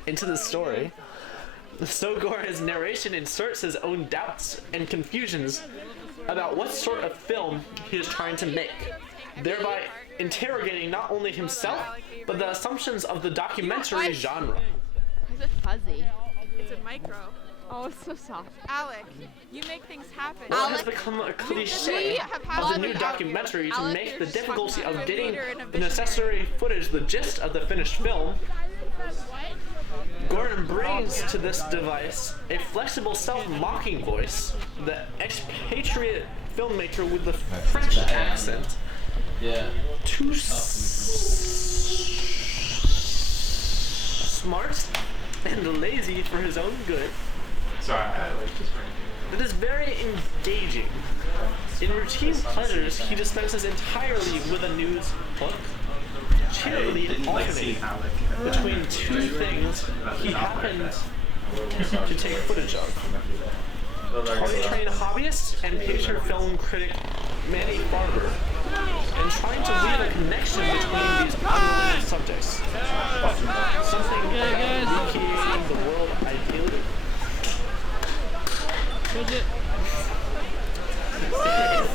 into the story, so Gora's narration inserts his own doubts and confusions about what sort of film he is trying to make, thereby interrogating not only himself, but the assumptions of the documentary genre. Is it fuzzy? It's a micro. Oh, it's so soft. Alec, you make things happen. Well, it has become a cliche of the new documentary to make the difficulty of getting the necessary footage the gist of the finished film. Gordon brings to this device a flexible self-mocking voice, the expatriate filmmaker with the French accent, too smart and lazy for his own good. Sorry, I like this one. It is very engaging. In routine pleasures, he dispenses entirely with a news hook, cheerily alternating between two things he happened to take footage of. Toy train hobbyist and picture film critic Manny Barber, and trying to weave a connection between these unrelated subjects. Something recreating the world ideally. For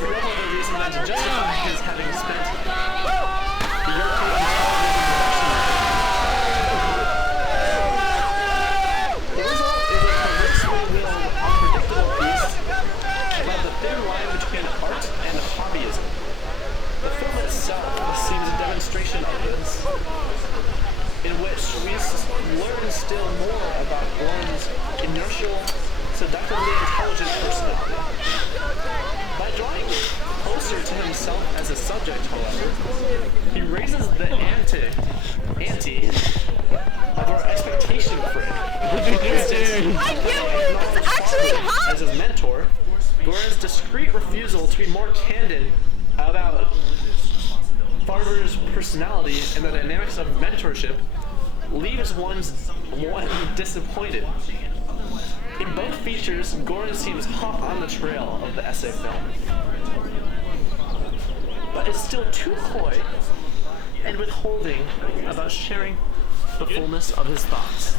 no other reason than to justify his having spent the European The result is a perversely willed, unpredictable piece about the thin line between art and hobbyism. The film itself seems a demonstration of this, in which we learn still more about Goran's inertial, seductively intelligent personality. By drawing closer to himself as a subject, however, he raises the ante of our expectation for it. For instance, I can't believe it's actually hot! As his mentor, Goran's discreet refusal to be more candid about Farber's personality and the dynamics of mentorship leaves one disappointed. In both features, Goran seems hot on the trail of the essay film, but is still too coy and withholding about sharing the fullness of his thoughts.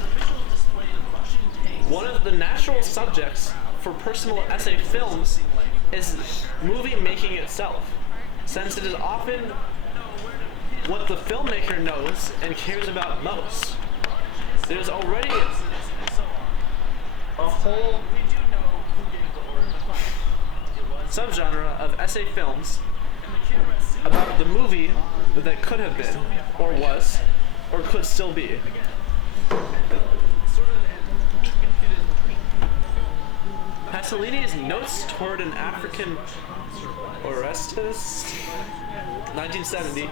One of the natural subjects for personal essay films is movie making itself, since it is often what the filmmaker knows and cares about most. There's already a whole subgenre of essay films about the movie that could have been, or was, or could still be. Miscellaneous Notes Toward an African Orestes, 1970,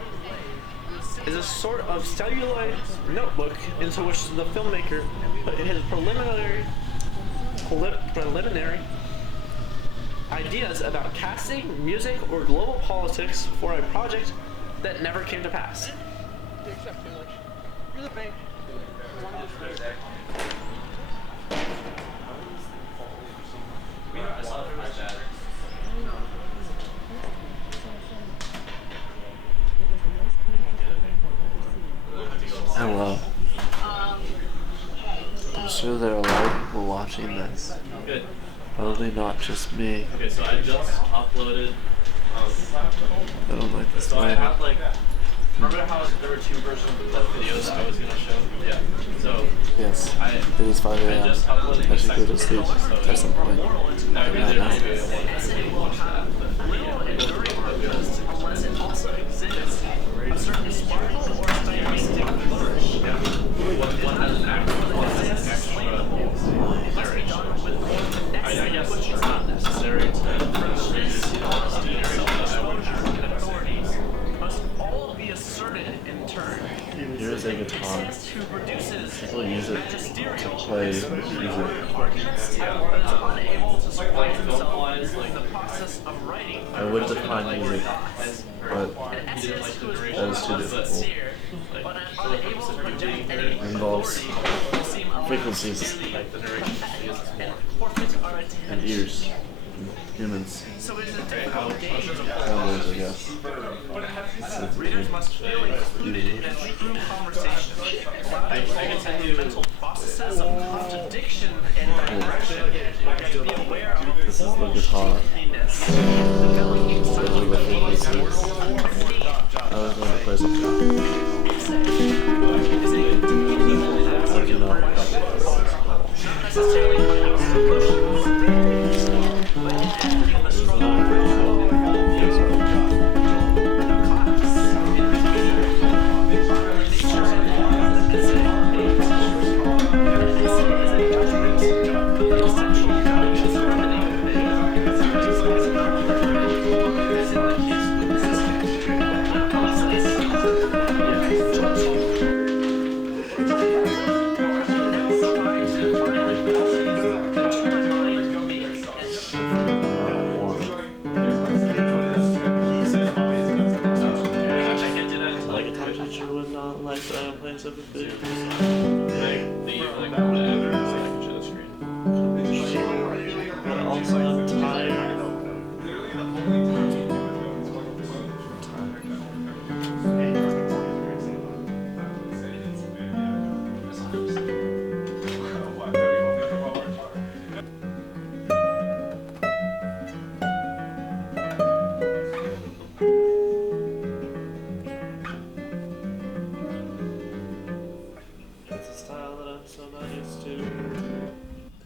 is a sort of celluloid notebook into which the filmmaker put his preliminary ideas about casting, music, or global politics for a project that never came to pass. You're the bank. Hello. I'm sure there are a lot of people watching this. Good. Probably not just me. Okay, so I just uploaded. I don't like this So I way. have like. Remember how there were 2 versions of the videos I was gonna show? Yeah. So. Yes. I. It is 5 a.m. I just uploaded I should go to sleep at some point. Not Not now. Unless it also exhibits a certain sparkle or stylistic flourish. Yeah. One has an extra narration. I guess it's not necessary Must all be asserted in turn. Here's a guitar. Who produces People use it to play music. unable to supply himself in the process of writing. I would define music, but that is too difficult. It involves frequencies and ears. Humans. Cowboys, I guess. Readers must feel included in a true conversation. I can tell you mental processes of contradiction and digression to be aware of This is the guitar. Those are the frequencies. I was going to play something. I cannot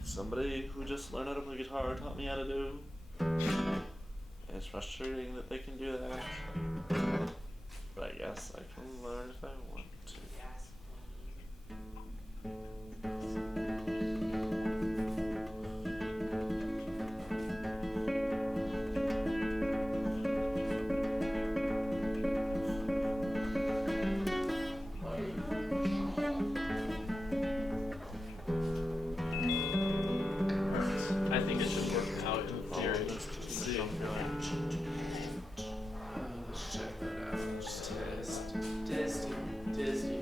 somebody who just learned how to play guitar taught me how to do. And it's frustrating that they can do that. But I guess I can learn if I want to. I think it should work out in theory. See. Let's check that out. Just testing.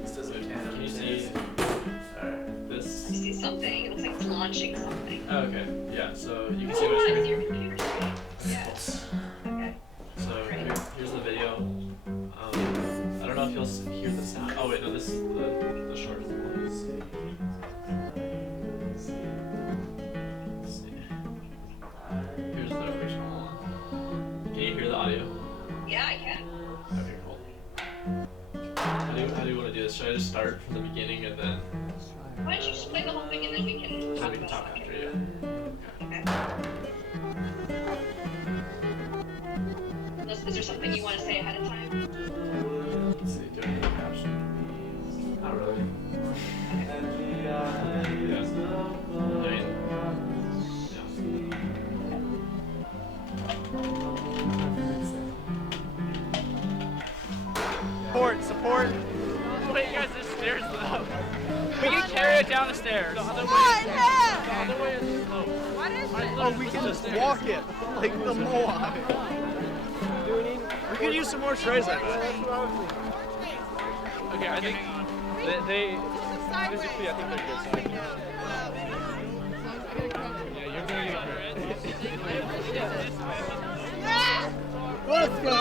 This doesn't count. Can you see? Alright, this. I see something. It looks like it's launching something. Oh, okay, yeah, so you can see my Is screen. your computer screen? Yes. Okay. So here's the video. I don't know if you'll hear the sound. Oh wait, no, this is the short one. Here's the original one. Can you hear the audio? Yeah, I can. Okay, cool. How do you want to do this? Should I just start from the beginning and then? Why don't you just play the whole thing and then we can talk about talk it. after you. Okay. Is there something you want to say ahead of time? Let's see, do I need a caption? Not really. Yeah. I mean, yeah. stairs. What? The other way is slow. What is it? Oh, we can just walk it like the Moai. We could use some more trays, I bet. Okay, I think they physically, I think they're good size. Yeah, you're gonna get credit. Let's go!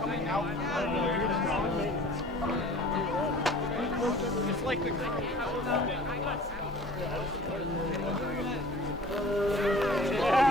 Coming out. It's like the